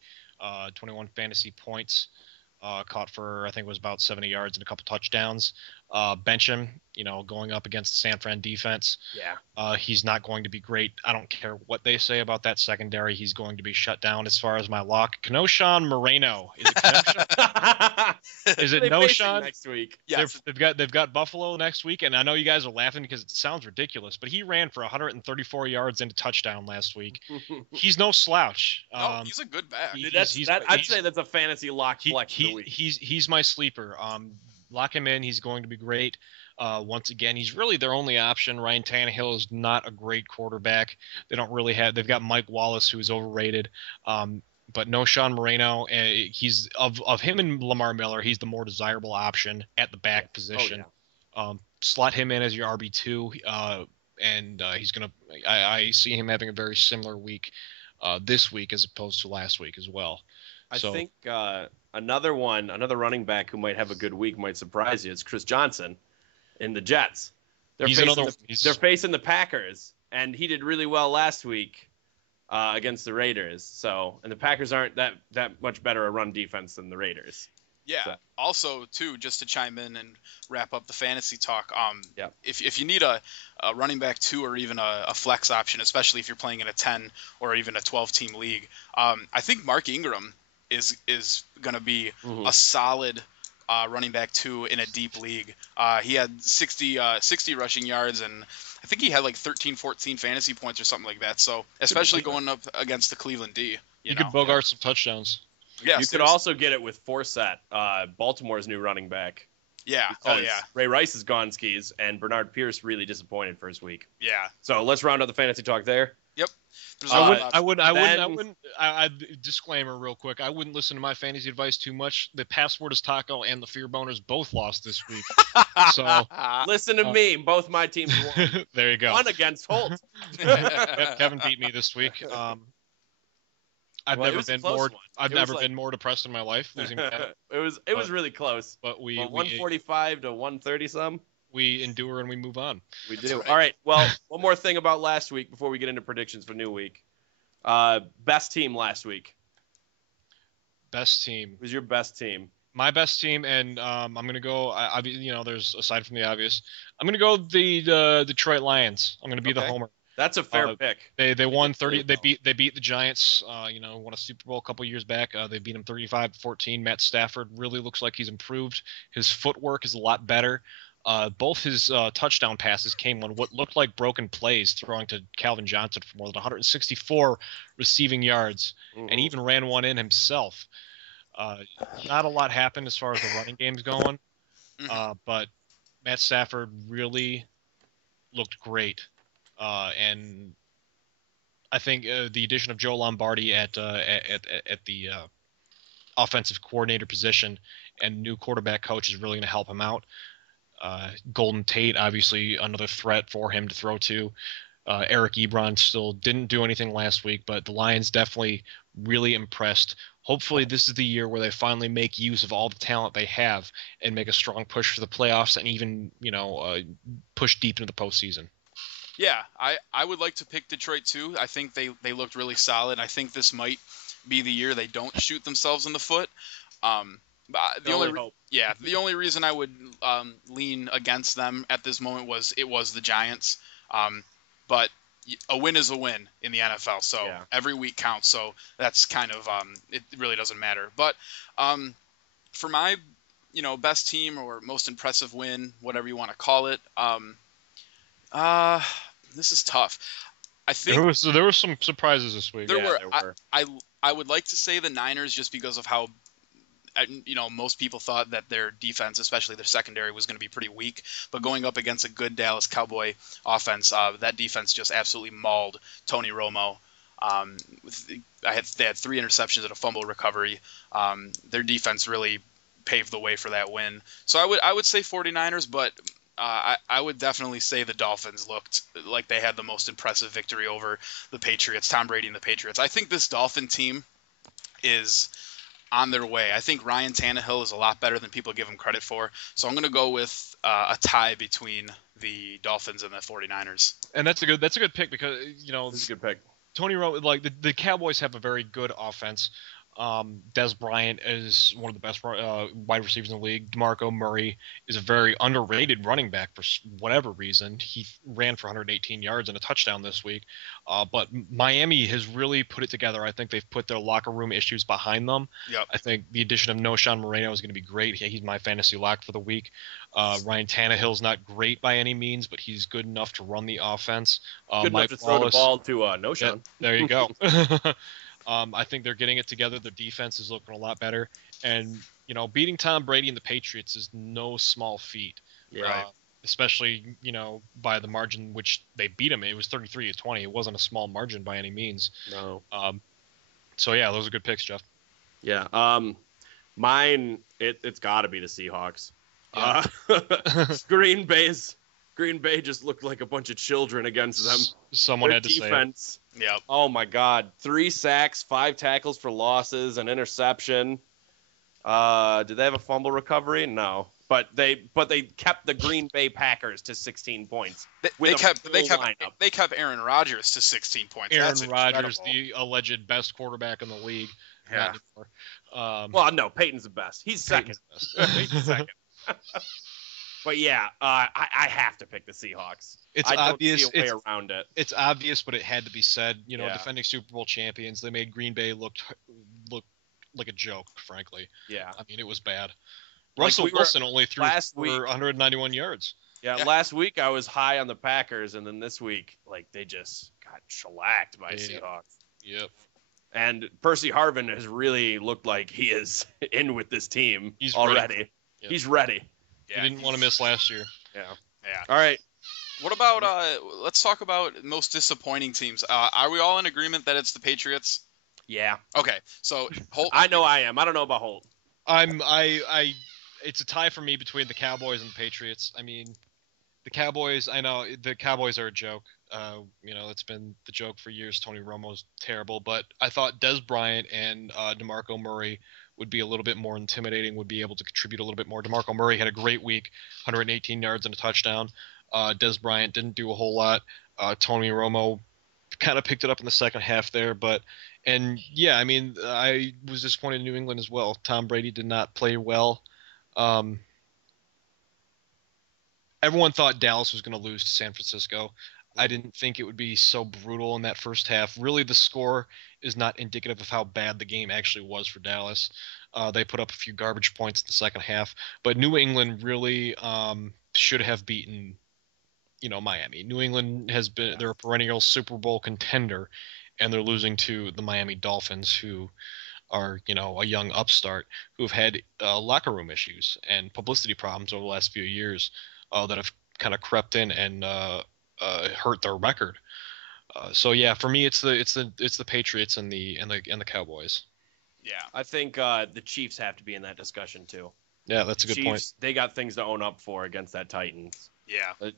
21 fantasy points, caught for, I think it was about 70 yards and a couple touchdowns. Bench him, going up against the San Fran defense. Yeah. He's not going to be great. I don't care what they say about that secondary. He's going to be shut down as far as my lock. Kenoshawn Moreno. Is it Kenoshawn? Is it Noshawn? Next week. Yes. They've got Buffalo next week, and I know you guys are laughing because it sounds ridiculous, but he ran for 134 yards and a touchdown last week. He's no slouch. No, he's a good back. I'd say that's a fantasy lock flex of the week. He's my sleeper. Lock him in. He's going to be great. Once again, he's really their only option. Ryan Tannehill is not a great quarterback. They've got Mike Wallace, who's overrated. But no Sean Moreno. He's of him and Lamar Miller, he's the more desirable option at the back position. Oh, yeah. Slot him in as your RB2, and he's gonna. I see him having a very similar week this week as opposed to last week as well. I think another running back who might have a good week might surprise you. It's Chris Johnson in the Jets. They're facing the Packers, and he did really well last week against the Raiders. So, and the Packers aren't that much better a run defense than the Raiders. Yeah. So. Also, too, just to chime in and wrap up the fantasy talk, Yep. if you need a running back 2 or even a flex option, especially if you're playing in a 10 or even a 12-team league, I think Mark Ingram is going to be a solid running back 2 in a deep league. He had 60 rushing yards, and I think he had like 13, 14 fantasy points or something like that. So especially going up against the Cleveland D. You could bogart some touchdowns. Yes, you could also get it with Forsett, Baltimore's new running back. Yeah. Because Ray Rice is gone skis, and Bernard Pierce really disappointed first week. Yeah. So let's round out the fantasy talk there. Yep. I wouldn't. Disclaimer, real quick. I wouldn't listen to my fantasy advice too much. The Password is Taco and the Fear Boners both lost this week. So listen to me. Both my teams won. There you go. One against Holt. Kevin beat me this week. I've never been more depressed in my life losing. It was really close. But we 145 to 130 some. We endure and we move on. We do. Right. All right. Well, one more thing about last week before we get into predictions for new week. Best team last week. Best team. Who's your best team? My best team, and I'm gonna go. There's aside from the obvious, I'm gonna go the Detroit Lions. I'm gonna be the homer. That's a fair pick. They won 30. They beat the Giants. Won a Super Bowl a couple years back. They beat them 35-14. Matt Stafford really looks like he's improved. His footwork is a lot better. Both his touchdown passes came on what looked like broken plays, throwing to Calvin Johnson for more than 164 receiving yards, and even ran one in himself. Not a lot happened as far as the running game's going, but Matt Stafford really looked great. And I think the addition of Joe Lombardi at the offensive coordinator position and new quarterback coach is really going to help him out. Golden Tate, obviously, another threat for him to throw to. Eric Ebron still didn't do anything last week, but the Lions definitely really impressed. Hopefully this is the year where they finally make use of all the talent they have and make a strong push for the playoffs and even, push deep into the postseason. Yeah, I would like to pick Detroit too. I think they looked really solid. I think this might be the year they don't shoot themselves in the foot. The only reason I would lean against them at this moment was the Giants. But a win is a win in the NFL, so every week counts. So that's kind of it really doesn't matter. But for my best team or most impressive win, whatever you want to call it, this is tough. I think there were some surprises this week. There were. I would like to say the Niners just because of how most people thought that their defense, especially their secondary, was going to be pretty weak. But going up against a good Dallas Cowboy offense, that defense just absolutely mauled Tony Romo. They had 3 interceptions and a fumble recovery. Their defense really paved the way for that win. So I would say 49ers, but I would definitely say the Dolphins looked like they had the most impressive victory over the Patriots, Tom Brady and the Patriots. I think this Dolphin team is on their way. I think Ryan Tannehill is a lot better than people give him credit for. So I'm going to go with a tie between the Dolphins and the 49ers. And that's a good pick because, this is a good pick. Tony Romo, the Cowboys have a very good offense. Des Bryant is one of the best wide receivers in the league. DeMarco Murray is a very underrated running back for whatever reason. He ran for 118 yards and a touchdown this week. But Miami has really put it together. I think they've put their locker room issues behind them. Yep. I think the addition of Noshawn Moreno is going to be great. He's my fantasy lock for the week. Ryan Tannehill's not great by any means, but he's good enough to run the offense. Good enough to throw the ball to Noshawn. There you go. I think they're getting it together. Their defense is looking a lot better. And, beating Tom Brady and the Patriots is no small feat. Yeah. Especially, by the margin which they beat him. It was 33-20. It wasn't a small margin by any means. No. So, yeah, those are good picks, Jeff. Yeah. Mine, it's got to be the Seahawks. Yeah. Green Bay just looked like a bunch of children against them. Someone Their had to defense, say it. Yep. Oh my God! 3 sacks, 5 tackles for losses, an interception. Did they have a fumble recovery? No. But they kept the Green Bay Packers to 16 points. They kept Aaron Rodgers to 16 points. Aaron That's Rodgers, incredible. the alleged best quarterback in the league. Yeah. Well, no, Peyton's the best. He's second. He's second. But yeah, I have to pick the Seahawks. It's I don't obvious. see a way around it. It's obvious, but it had to be said. Yeah. Defending Super Bowl champions, they made Green Bay look like a joke. Frankly, Yeah. I mean, it was bad. Russell Wilson only threw for 191 yards. Yeah, last week I was high on the Packers, and then this week, they just got shellacked by Seahawks. Yep. And Percy Harvin has really looked like he is in with this team He's already. Ready. Yep. He's ready. Yeah, he didn't want to miss last year. Yeah. Yeah. All right. What about let's talk about most disappointing teams. Are we all in agreement that it's the Patriots? Yeah. Okay. So Holt. I know I am. I don't know about Holt. It's a tie for me between the Cowboys and the Patriots. I mean, the Cowboys, I know the Cowboys are a joke. It's been the joke for years. Tony Romo's terrible, but I thought Des Bryant and DeMarco Murray would be a little bit more intimidating, would be able to contribute a little bit more. DeMarco Murray had a great week, 118 yards and a touchdown. Des Bryant didn't do a whole lot. Tony Romo kind of picked it up in the second half there, I was disappointed in New England as well. Tom Brady did not play well. Everyone thought Dallas was going to lose to San Francisco. I didn't think it would be so brutal in that first half. Really, the score is not indicative of how bad the game actually was for Dallas. They put up a few garbage points in the second half, but New England really should have beaten, Miami. New England they're a perennial Super Bowl contender, and they're losing to the Miami Dolphins, who are, a young upstart who have had locker room issues and publicity problems over the last few years that have kind of crept in and hurt their record. For me, it's the Patriots and the Cowboys. Yeah, I think the Chiefs have to be in that discussion too. Yeah, that's a good point. They got things to own up for against that Titans. Yeah,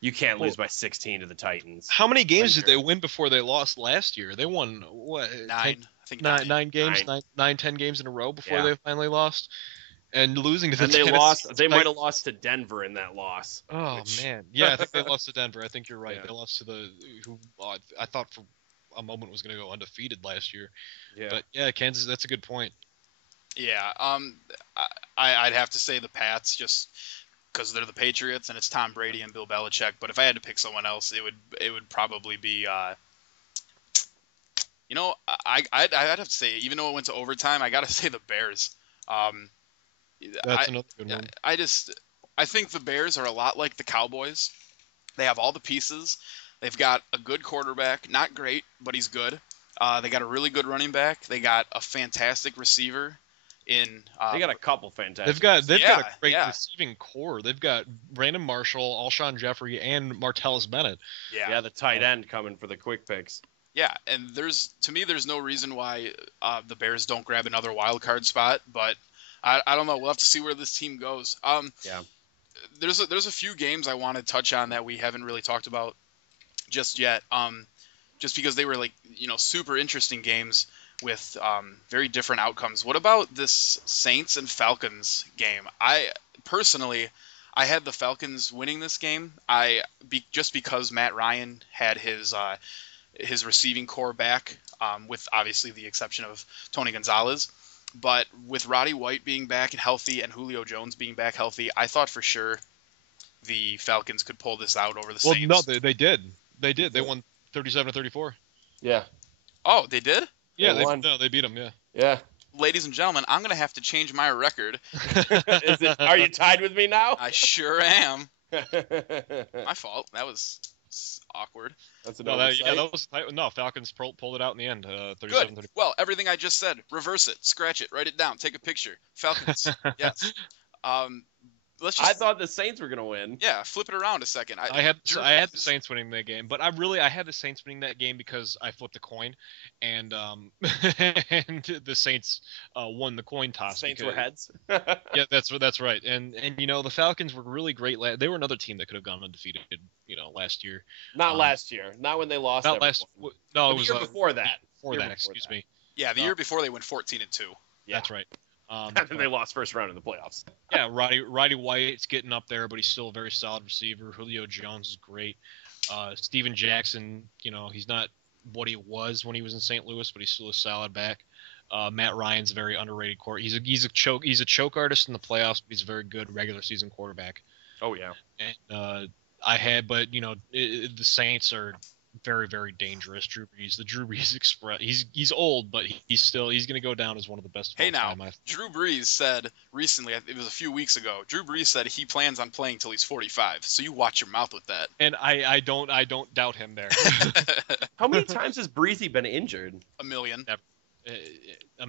you can't lose by 16 to the Titans. How many games did they win before they lost last year? They won what? 9. I think 9 games, 10 games in a row before they finally lost. And losing to the Tennessee they might have lost to Denver in that loss. Oh man, yeah, I think they lost to Denver. I think you're right. Yeah. They lost to who I thought for a moment was going to go undefeated last year. Yeah, but yeah, Kansas. That's a good point. Yeah, I'd have to say the Pats just because they're the Patriots and it's Tom Brady and Bill Belichick. But if I had to pick someone else, it would probably be. I'd have to say, even though it went to overtime, I got to say the Bears. That's another good one. I think the Bears are a lot like the Cowboys. They have all the pieces. They've got a good quarterback, not great, but he's good. They got a really good running back. They got a fantastic receiver. They got a couple fantastic. They've got a great receiving core. They've got Brandon Marshall, Alshon Jeffrey, and Martellus Bennett. Yeah, the tight end coming for the quick picks. Yeah, and there's no reason why the Bears don't grab another wild card spot, but I don't know. We'll have to see where this team goes. There's a few games I want to touch on that we haven't really talked about just yet. Just because they were super interesting games with very different outcomes. What about this Saints and Falcons game? I had the Falcons winning this game. Just because Matt Ryan had his receiving core back, with obviously the exception of Tony Gonzalez. But with Roddy White being back and healthy and Julio Jones being back healthy, I thought for sure the Falcons could pull this out over the Saints. Well, no, they did. They did. They won 37-34. Yeah. Oh, they did? Yeah, they beat them, yeah. Yeah. Ladies and gentlemen, I'm going to have to change my record. Are you tied with me now? I sure am. My fault. That was awkward. That's Falcons pulled it out in the end. 37-34. Good. Well, everything I just said, reverse it, scratch it, write it down, take a picture. Falcons. Yes. I thought the Saints were gonna win. Yeah, flip it around a second. I had the Saints winning that game, but I had the Saints winning that game because I flipped a coin, and and the Saints won the coin toss. Saints were heads. Yeah, that's right. And the Falcons were really great. They were another team that could have gone undefeated. Last year. Not last year. Not when they lost. Not last. No, it was the year before that. Excuse me. Yeah, the year before they went 14-2. Yeah. That's right. And then they lost first round in the playoffs. Yeah, Roddy White's getting up there, but he's still a very solid receiver. Julio Jones is great. Steven Jackson, he's not what he was when he was in St. Louis, but he's still a solid back. Matt Ryan's a very underrated quarterback. He's a choke artist in the playoffs, but he's a very good regular season quarterback. Oh yeah. And the Saints are very, very dangerous. Drew Brees Express. He's old, but he's going to go down as one of the best of all time. Drew Brees said recently, it was a few weeks ago, Drew Brees said he plans on playing till he's 45. So you watch your mouth with that. And I don't doubt him there. How many times has Breezy been injured? A million.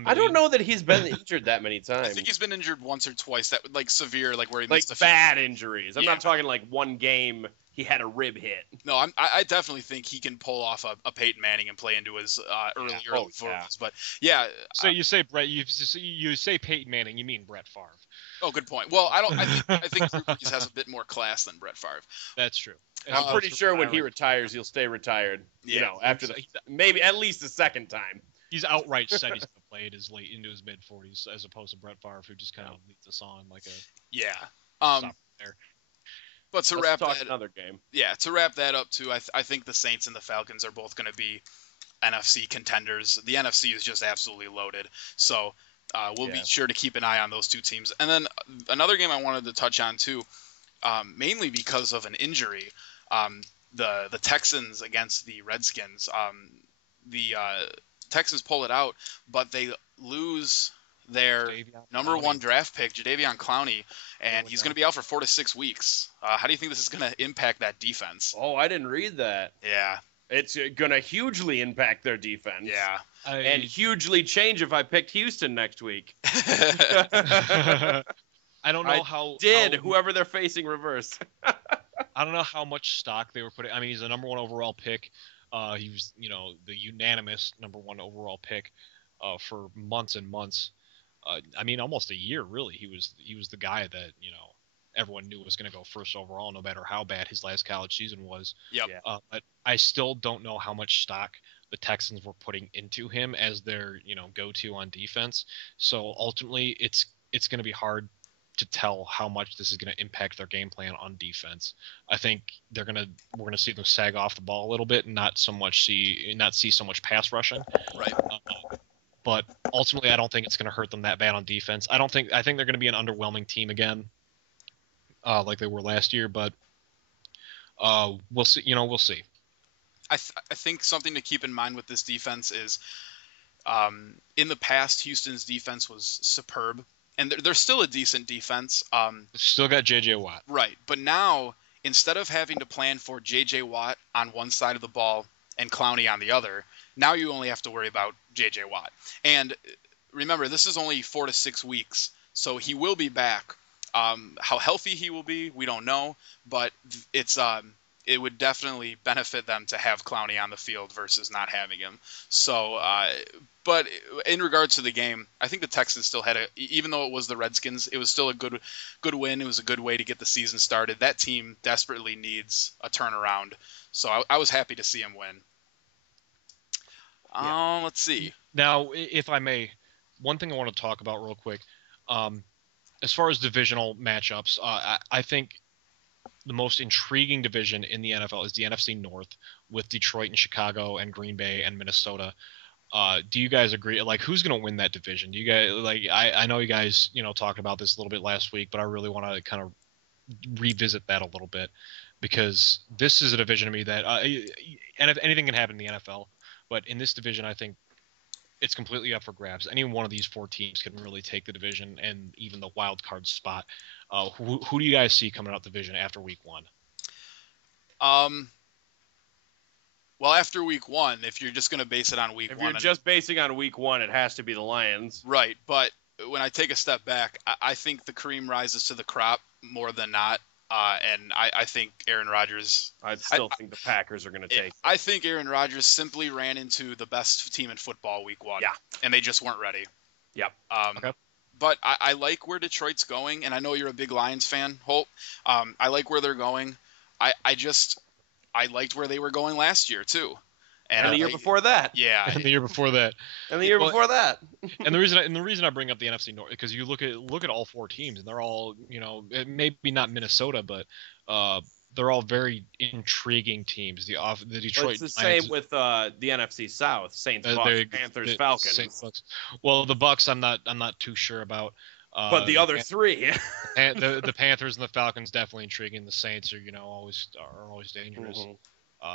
I don't know that he's been injured that many times. I think he's been injured once or twice. That like severe, like where he missed bad injuries. I'm not talking like one game he had a rib hit. No, I definitely think he can pull off a Peyton Manning and play into his early forties. But yeah. So you say Brett? You say Peyton Manning? You mean Brett Favre? Oh, good point. Well, I think Drew Brees has a bit more class than Brett Favre. That's true. I'm pretty sure when he retires, he'll stay retired. Yeah. After maybe at least the second time. He's outright said he's going to play it late into his mid-40s, as opposed to Brett Favre, who just kind of leads us on like a there. But to wrap another game. Yeah, to wrap that up too, I think the Saints and the Falcons are both going to be NFC contenders. The NFC is just absolutely loaded, so we'll be sure to keep an eye on those two teams. And then another game I wanted to touch on too, mainly because of an injury, the Texans against the Redskins. The Texans pull it out, but they lose their number one draft pick, Jadeveon Clowney, and he's going to be out for 4 to 6 weeks. How do you think this is going to impact that defense? Oh, I didn't read that. Yeah. It's going to hugely impact their defense. Yeah. And hugely change if I picked Houston next week. I don't know whoever they're facing reverse. I don't know how much stock they were putting. I mean, he's a number one overall pick. He was, the unanimous number one overall pick for months and months. Almost a year, really. He was the guy that, everyone knew was going to go first overall, no matter how bad his last college season was. Yep. But I still don't know how much stock the Texans were putting into him as their, go-to on defense. So ultimately, it's going to be hard to tell how much this is going to impact their game plan on defense. I think we're going to see them sag off the ball a little bit and not see so much pass rushing. Right. But ultimately, I don't think it's going to hurt them that bad on defense. I think they're going to be an underwhelming team again, like they were last year. But we'll see. We'll see. I think something to keep in mind with this defense is, in the past, Houston's defense was superb. And they're still a decent defense. Still got J.J. Watt. Right. But now, instead of having to plan for J.J. Watt on one side of the ball and Clowney on the other, now you only have to worry about J.J. Watt. And remember, this is only 4 to 6 weeks, so he will be back. How healthy he will be, we don't know. But it would definitely benefit them to have Clowney on the field versus not having him. So, but in regards to the game, I think the Texans still had even though it was the Redskins, it was still a good win. It was a good way to get the season started. That team desperately needs a turnaround. So I was happy to see him win. Yeah. Let's see. Now, if I may, one thing I want to talk about real quick, as far as divisional matchups, I think the most intriguing division in the NFL is the NFC North with Detroit and Chicago and Green Bay and Minnesota. Do you guys agree? Like, who's going to win that division? Do you guys I know you guys, talked about this a little bit last week, but I really want to kind of revisit that a little bit because this is a division to me that, and if anything can happen in the NFL, but in this division, I think it's completely up for grabs. Any one of these 4 teams can really take the division and even the wild card spot. Who do you guys see coming out the division after week 1? Well, after week 1, if you're just going to base it on week 1. If you're just basing on week 1, it has to be the Lions. Right, but when I take a step back, I think the cream rises to the crop more than not. And I think Aaron Rodgers... I think the Packers are going to take it. I think Aaron Rodgers simply ran into the best team in football week 1. Yeah. And they just weren't ready. Yep. Okay. But I like where Detroit's going, and I know you're a big Lions fan, Holt. I like where they're going. I liked where they were going last year, too. And the year before that. Yeah. And the year before that. And the year before that. And the reason I bring up the NFC North, because you look at all four teams, and they're all, maybe not Minnesota, but they're all very intriguing teams. The Detroit. Well, it's the same with the NFC South: Saints, Bucks, Panthers, Falcons. Saints, Bucks. Well, the Bucks, I'm not too sure about. But the other three, and the Panthers and the Falcons definitely intriguing. The Saints are always dangerous. Mm-hmm.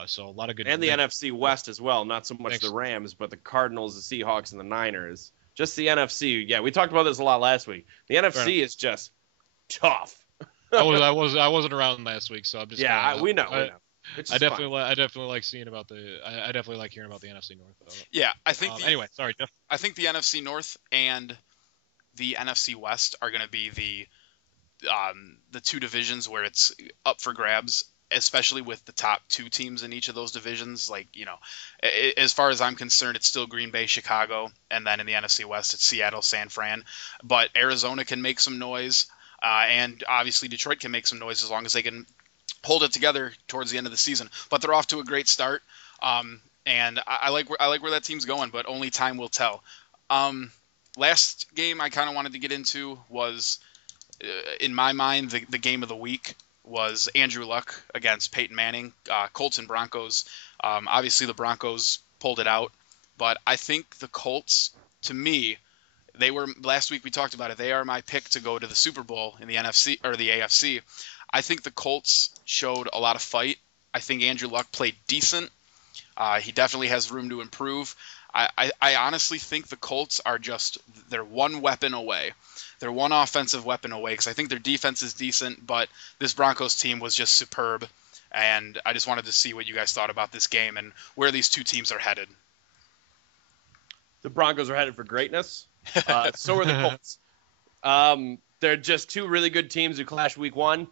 So a lot of good. And the NFC West as well. Not so much the Rams, but the Cardinals, the Seahawks, and the Niners. Just the NFC. Yeah, we talked about this a lot last week. The NFC is just tough. I wasn't around last week, so I'm just. Yeah, we know. I definitely like seeing about the. I definitely like hearing about the NFC North. Though. Yeah, I think. Anyway, sorry, Jeff. I think the NFC North and the NFC West are going to be the two divisions where it's up for grabs, especially with the top two teams in each of those divisions. Like, as far as I'm concerned, it's still Green Bay, Chicago, and then in the NFC West, it's Seattle, San Fran. But Arizona can make some noise, and obviously Detroit can make some noise as long as they can hold it together towards the end of the season. But they're off to a great start, and I like where that team's going, but only time will tell. Last game I kind of wanted to get into was, in my mind, the game of the week was Andrew Luck against Peyton Manning, Colts and Broncos. Obviously, the Broncos pulled it out, but I think the Colts, to me, last week we talked about it. They are my pick to go to the Super Bowl in the NFC or the AFC. I think the Colts showed a lot of fight. I think Andrew Luck played decent. He definitely has room to improve. I honestly think the Colts are they're one weapon away. They're one offensive weapon away because I think their defense is decent, but this Broncos team was just superb. And I just wanted to see what you guys thought about this game and where these two teams are headed. The Broncos are headed for greatness. So are the Colts. They're just two really good teams who clashed week one.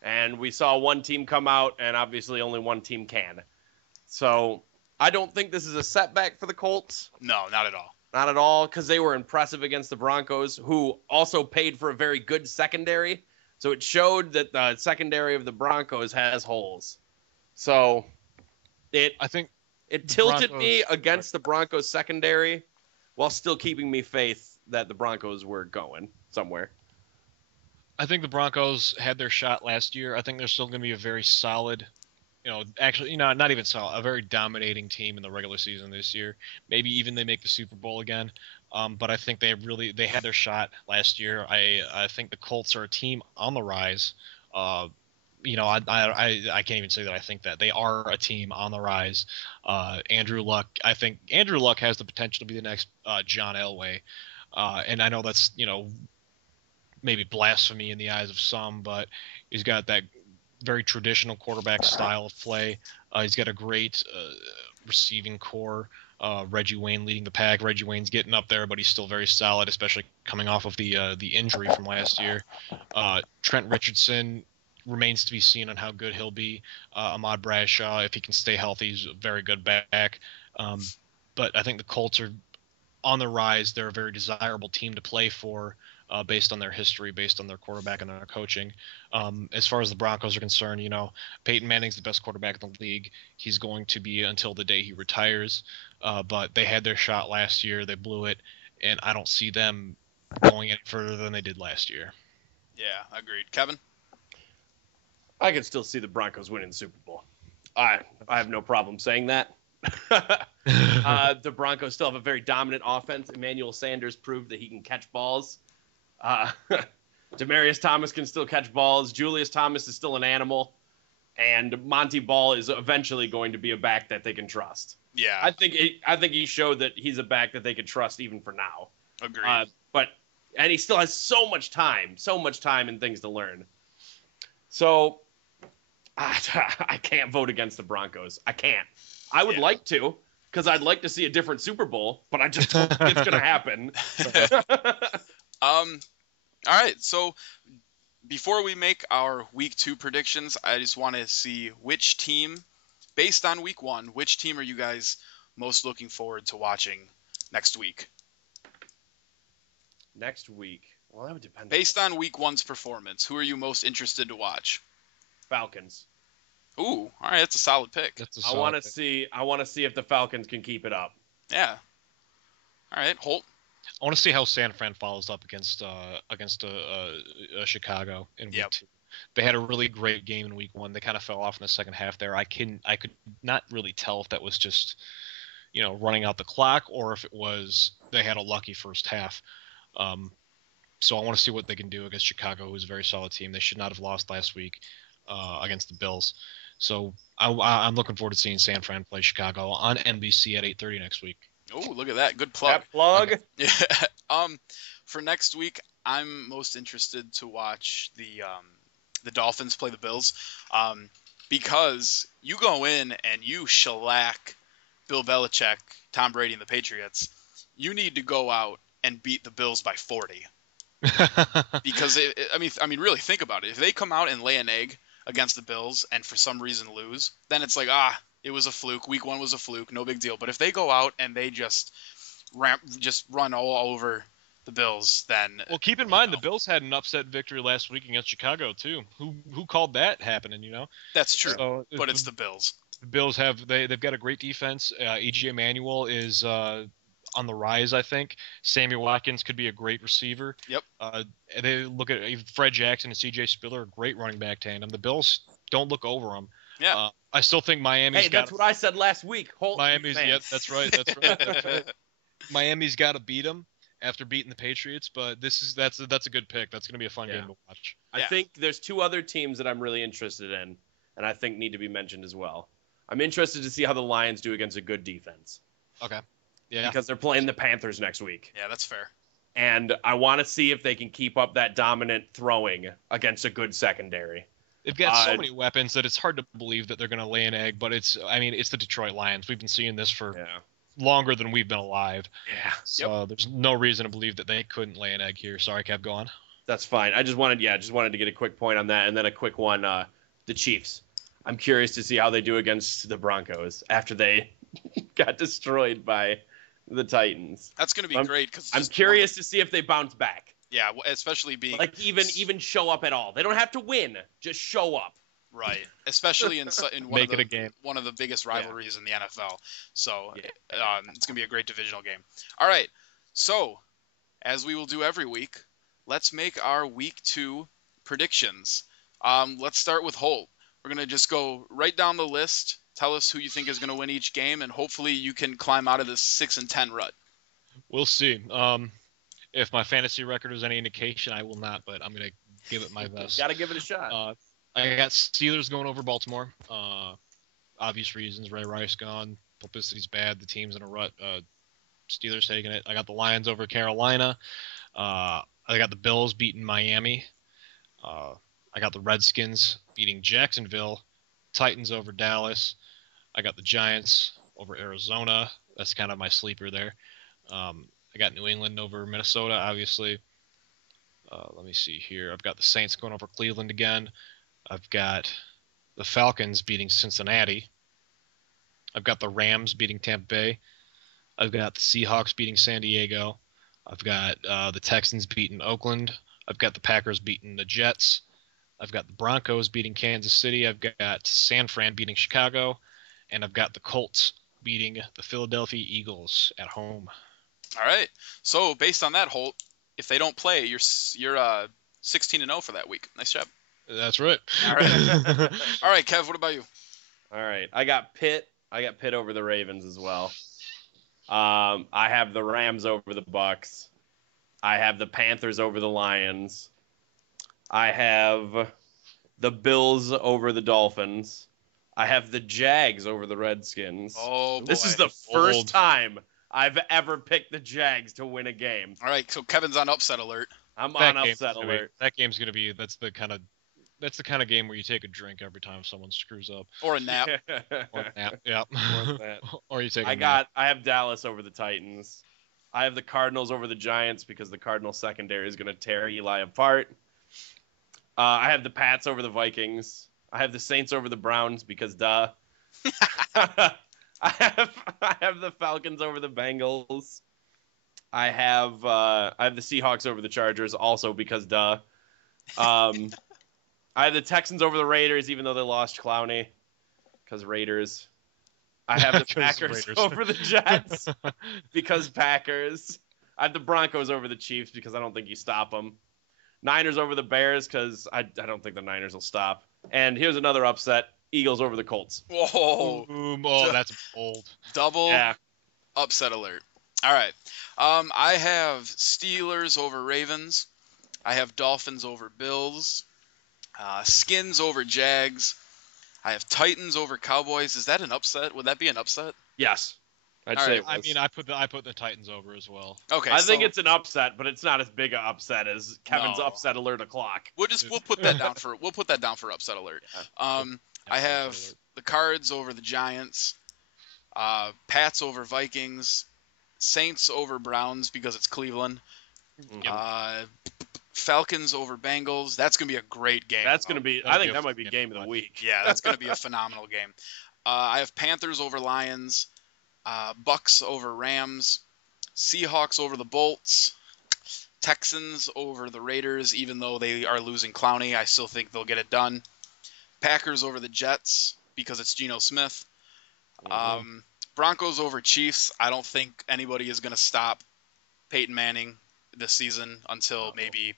And we saw one team come out, and obviously only one team can. So I don't think this is a setback for the Colts. No, not at all. Not at all, because they were impressive against the Broncos, who also paid for a very good secondary. So it showed that the secondary of the Broncos has holes. So I think it tilted me against the Broncos secondary while still keeping me faith that the Broncos were going somewhere. I think the Broncos had their shot last year. I think they're still going to be a very solid, not even solid, a very dominating team in the regular season this year. Maybe even they make the Super Bowl again. But I think they had their shot last year. I think the Colts are a team on the rise. I can't even say that I think that. They are a team on the rise. Andrew Luck, I think Andrew Luck has the potential to be the next John Elway. And I know that's, maybe blasphemy in the eyes of some, but he's got that very traditional quarterback style of play. He's got a great receiving core. Reggie Wayne leading the pack. Reggie Wayne's getting up there, but he's still very solid, especially coming off of the injury from last year. Trent Richardson remains to be seen on how good he'll be. Ahmad Bradshaw, if he can stay healthy, he's a very good back. But I think the Colts are on the rise. They're a very desirable team to play for. Based on their history, based on their quarterback and their coaching. As far as the Broncos are concerned, Peyton Manning's the best quarterback in the league. He's going to be until the day he retires. But they had their shot last year. They blew it. And I don't see them going any further than they did last year. Yeah, agreed. Kevin? I can still see the Broncos winning the Super Bowl. I have no problem saying that. The Broncos still have a very dominant offense. Emmanuel Sanders proved that he can catch balls. Demaryius Thomas can still catch balls. Julius Thomas is still an animal. And Monty Ball is eventually going to be a back that they can trust. Yeah. I think he showed that he's a back that they could trust even for now. Agreed. And he still has so much time and things to learn. So I can't vote against the Broncos. I can't. I would like to, because I'd like to see a different Super Bowl, but I just don't think it's going to happen. All right, so before we make our Week 2 predictions, I just want to see which team, based on Week 1, which team are you guys most looking forward to watching next week? Next week? Well, that would depend. Based on Week 1's performance, who are you most interested to watch? Falcons. Ooh, all right, that's a solid pick. That's a I solid want to pick. see. I want to see if the Falcons can keep it up. Yeah. All right, Holt. I want to see how San Fran follows up against Chicago in week Yep. 2. They had a really great game in week 1. They kind of fell off in the second half there. I could not really tell if that was just running out the clock or if it was they had a lucky first half. So I want to see what they can do against Chicago, who's a very solid team. They should not have lost last week against the Bills. So I'm looking forward to seeing San Fran play Chicago on NBC at 8:30 next week. Oh, look at that. Good plug. That plug. Yeah. For next week, I'm most interested to watch the Dolphins play the Bills, because you go in and you shellac Bill Belichick, Tom Brady, and the Patriots. You need to go out and beat the Bills by 40. Because I mean, really think about it. If they come out and lay an egg against the Bills and for some reason lose, then it's like, it was a fluke. Week 1 was a fluke, no big deal. But if they go out and they just run all over the Bills, then well, keep in mind the Bills had an upset victory last week against Chicago too. Who called that happening? That's true. So, but it's the Bills. The Bills they've got a great defense. E.J. Manuel is on the rise, I think. Sammy Watkins could be a great receiver. Yep. They look at Fred Jackson and C.J. Spiller, great running back tandem. The Bills don't look over them. Yeah. I still think Miami's Hey, that's what I said last week. Miami's, yeah, that's right. That's right. Miami's got to beat them after beating the Patriots, but that's a good pick. That's going to be a fun game to watch. I think there's 2 other teams that I'm really interested in, and I think need to be mentioned as well. I'm interested to see how the Lions do against a good defense. Okay. Yeah. Because they're playing the Panthers next week. Yeah, that's fair. And I want to see if they can keep up that dominant throwing against a good secondary. They've got so many weapons that it's hard to believe that they're going to lay an egg, but it's the Detroit Lions. We've been seeing this for longer than we've been alive. Yeah. So there's no reason to believe that they couldn't lay an egg here. Sorry, Kev, go on. That's fine. I just wanted to get a quick point on that, and then a quick one. The Chiefs. I'm curious to see how they do against the Broncos after they got destroyed by the Titans. That's going to be great because I'm curious to see if they bounce back. Yeah, especially being like even show up at all. They don't have to win, just show up. Right, especially in one of the biggest rivalries in the NFL. So it's going to be a great divisional game. All right, so as we will do every week, let's make our week 2 predictions. Let's start with Holt. We're going to just go right down the list. Tell us who you think is going to win each game, and hopefully you can climb out of this 6-10 rut. We'll see. If my fantasy record is any indication, I will not, but I'm going to give it my best. Got to give it a shot. I got Steelers going over Baltimore. Obvious reasons. Ray Rice gone. Publicity's bad. The team's in a rut. Steelers taking it. I got the Lions over Carolina. I got the Bills beating Miami. I got the Redskins beating Jacksonville. Titans over Dallas. I got the Giants over Arizona. That's kind of my sleeper there. I got New England over Minnesota, obviously. Let me see here. I've got the Saints going over Cleveland again. I've got the Falcons beating Cincinnati. I've got the Rams beating Tampa Bay. I've got the Seahawks beating San Diego. I've got the Texans beating Oakland. I've got the Packers beating the Jets. I've got the Broncos beating Kansas City. I've got San Fran beating Chicago. And I've got the Colts beating the Philadelphia Eagles at home. All right. So based on that, Holt, if they don't play, you're 16-0 for that week. Nice job. That's right. All right. All right, Kev, what about you? All right. I got Pitt over the Ravens as well. I have the Rams over the Bucks. I have the Panthers over the Lions. I have the Bills over the Dolphins. I have the Jags over the Redskins. Oh, boy. This is the first time I've ever picked the Jags to win a game. All right, so Kevin's on upset alert. I'm on upset alert. That game's going to be that's the kind of game where you take a drink every time someone screws up. Or a nap. Or a nap, yeah. Or you take I have Dallas over the Titans. I have the Cardinals over the Giants because the Cardinals secondary is going to tear Eli apart. I have the Pats over the Vikings. I have the Saints over the Browns because duh. I have the Falcons over the Bengals. I have the Seahawks over the Chargers also because duh. I have the Texans over the Raiders even though they lost Clowney. because Raiders. I have the Packers over the Jets because Packers. I have the Broncos over the Chiefs because I don't think you stop them. Niners over the Bears because I don't think the Niners will stop. And here's another upset. Eagles over the Colts. Whoa. Oh, that's bold. Double upset alert. All right. I have Steelers over Ravens. I have Dolphins over Bills. Skins over Jags. I have Titans over Cowboys. Is that an upset? Would that be an upset? Yes. I'd say it was. I mean, I put the Titans over as well. Okay. I think it's an upset, but it's not as big an upset as Kevin's upset alert o'clock. We'll put that down for upset alert. Yeah. I have the Cards over the Giants. Pats over Vikings. Saints over Browns because it's Cleveland. Falcons over Bengals. That's going to be a great game. That's going to be – I think that might be game of the week. Yeah, that's going to be a phenomenal game. I have Panthers over Lions. Bucks over Rams. Seahawks over the Bolts. Texans over the Raiders. Even though they are losing Clowney, I still think they'll get it done. Packers over the Jets because it's Geno Smith. Broncos over Chiefs. I don't think anybody is going to stop Peyton Manning this season until maybe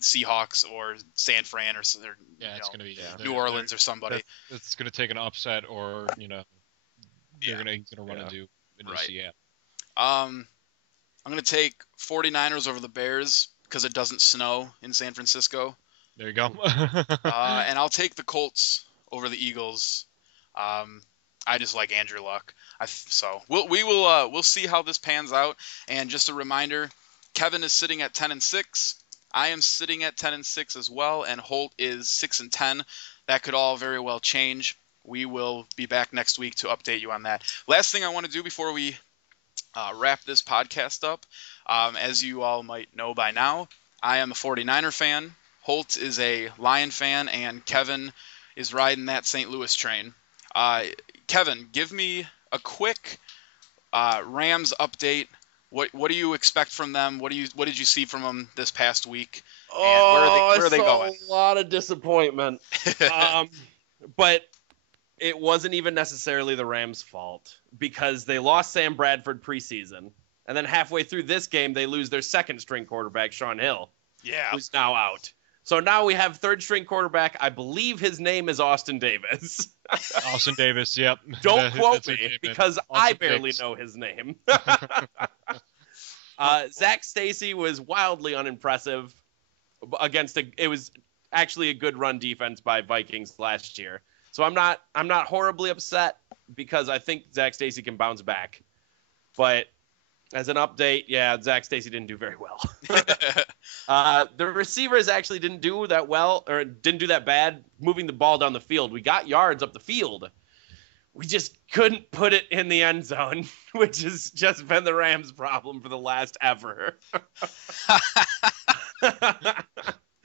Seahawks or San Fran or it's going to be New Orleans or somebody. It's going to take an upset or he's going to run into Seattle. I'm going to take 49ers over the Bears because it doesn't snow in San Francisco. There you go. And I'll take the Colts over the Eagles. I just like Andrew Luck. So we'll see how this pans out. And just a reminder, Kevin is sitting at 10-6. I am sitting at 10-6 as well, and Holt is 6-10. That could all very well change. We will be back next week to update you on that. Last thing I want to do before we wrap this podcast up, as you all might know by now, I am a 49er fan. Holt is a Lion fan, and Kevin is riding that St. Louis train. Kevin, give me a quick Rams update. What do you expect from them? What did you see from them this past week? And where are they going? A lot of disappointment. But it wasn't even necessarily the Rams' fault because they lost Sam Bradford preseason, and then halfway through this game they lose their second-string quarterback, Sean Hill, who's now out. So now we have third-string quarterback. I believe his name is Austin Davis. Austin Davis, yep. Don't quote me because I barely know his name. Zach Stacy was wildly unimpressive against it was actually a good run defense by Vikings last year. So I'm not horribly upset because I think Zach Stacy can bounce back. But as an update, Zach Stacy didn't do very well. The receivers actually didn't do that well or didn't do that bad moving the ball down the field. We got yards up the field. We just couldn't put it in the end zone, which has just been the Rams' problem for the last ever.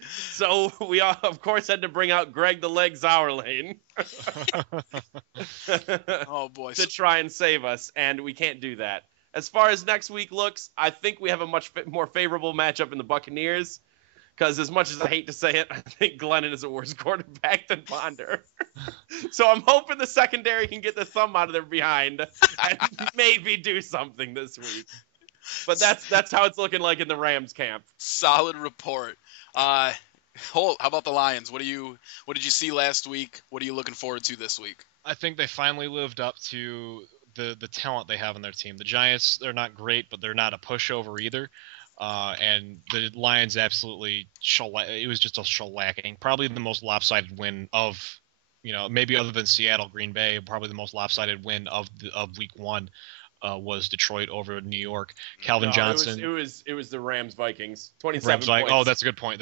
So we, of course, had to bring out Greg the Leg Sauerlane. Oh, boy. To try and save us, and we can't do that. As far as next week looks, I think we have a much more favorable matchup in the Buccaneers. Because as much as I hate to say it, I think Glennon is a worse quarterback than Ponder. So I'm hoping the secondary can get the thumb out of their behind and maybe do something this week. But that's how it's looking like in the Rams camp. Solid report. Holt, how about the Lions? What did you see last week? What are you looking forward to this week? I think they finally lived up to the talent they have on their team. The Giants, they're not great, but they're not a pushover either. And the Lions absolutely it was just a shellacking. Probably the most lopsided win of, maybe other than Seattle, Green Bay, probably the most lopsided win of week one was Detroit over New York. Calvin Johnson. It was the Rams Vikings. 27 points. Oh, that's a good point.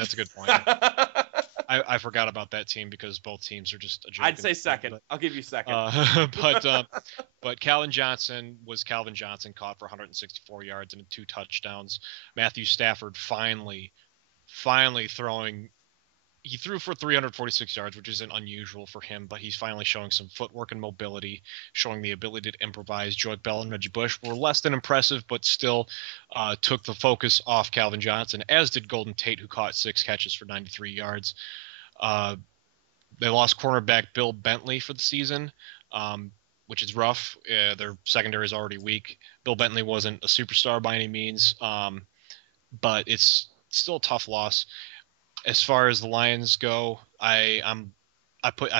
I forgot about that team because both teams are just a joke. I'd say second. I'll give you second. But Calvin Johnson was Calvin Johnson, caught for 164 yards and 2 touchdowns. Matthew Stafford finally throwing. He threw for 346 yards, which isn't unusual for him, but he's finally showing some footwork and mobility, showing the ability to improvise. Joique Bell and Reggie Bush were less than impressive, but still took the focus off Calvin Johnson, as did Golden Tate, who caught 6 catches for 93 yards. They lost cornerback Bill Bentley for the season. which is rough. Their secondary is already weak. Bill Bentley wasn't a superstar by any means, but it's still a tough loss. As far as the Lions go, I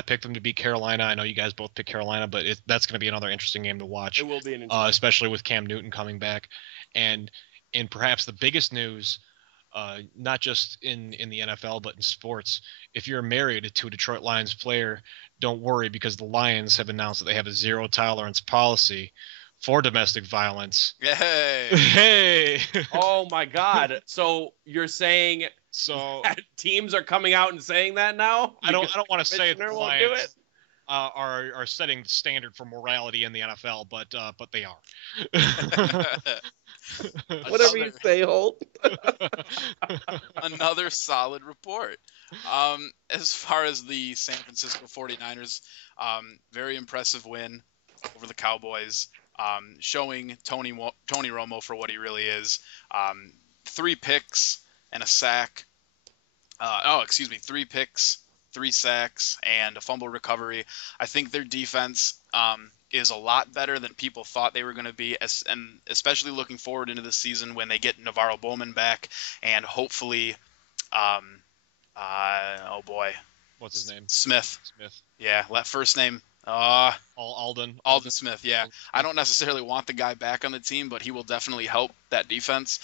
picked them to beat Carolina. I know you guys both picked Carolina, but that's going to be another interesting game to watch. It will be an interesting, especially with Cam Newton coming back, and perhaps the biggest news, not just in the NFL but in sports. If you're married to a Detroit Lions player, don't worry, because the Lions have announced that they have a zero tolerance policy for domestic violence. Hey. Hey. Oh my God! So you're saying so teams are coming out and saying that now? I don't want to say Commissioner the won't do Lions it? are setting the standard for morality in the NFL, but they are. Whatever you say, Holt. Another solid report. As far as the San Francisco 49ers, very impressive win over the Cowboys, showing Tony Romo for what he really is. 3 picks and a sack. 3 picks, 3 sacks, and a fumble recovery. I think their defense is a lot better than people thought they were going to be, and especially looking forward into the season when they get Navarro Bowman back and hopefully, oh boy, what's his name? Smith. Smith. Yeah, first name. Alden Smith. Yeah, I don't necessarily want the guy back on the team, but he will definitely help that defense.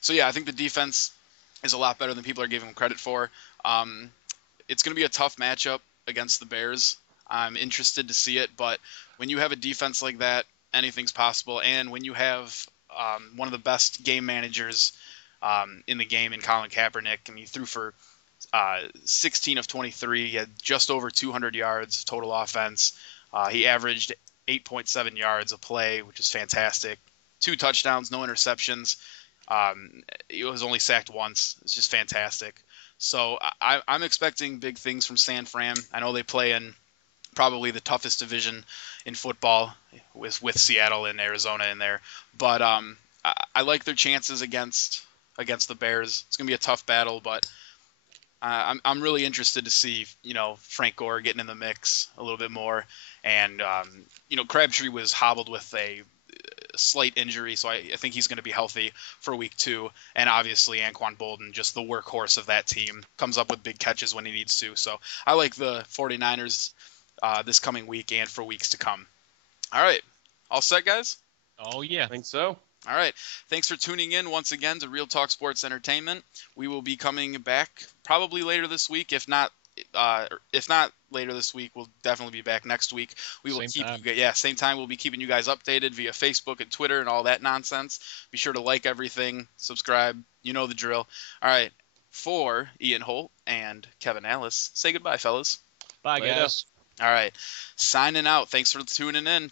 So yeah, I think the defense is a lot better than people are giving him credit for. It's going to be a tough matchup against the Bears. I'm interested to see it, but when you have a defense like that, anything's possible. And when you have one of the best game managers in the game in Colin Kaepernick, and he threw for 16 of 23, he had just over 200 yards total offense. He averaged 8.7 yards a play, which is fantastic. 2 touchdowns, no interceptions. He was only sacked once. It's just fantastic. So I'm expecting big things from San Fran. I know they play in probably the toughest division in football with Seattle and Arizona in there. But I like their chances against the Bears. It's going to be a tough battle, but I'm really interested to see, Frank Gore getting in the mix a little bit more. And, Crabtree was hobbled with a slight injury, so I think he's going to be healthy for week 2. And obviously Anquan Bolden, just the workhorse of that team, comes up with big catches when he needs to. So I like the 49ers this coming week and for weeks to come. All right. All set, guys? Oh, yeah. I think so. All right. Thanks for tuning in once again to Real Talk Sports Entertainment. We will be coming back probably later this week. If not later this week, we'll definitely be back next week. We will same time. We'll be keeping you guys updated via Facebook and Twitter and all that nonsense. Be sure to like everything, subscribe. You know the drill. All right. For Ian Holt and Kevin Alice, say goodbye, fellas. Bye, guys. All right. Signing out. Thanks for tuning in.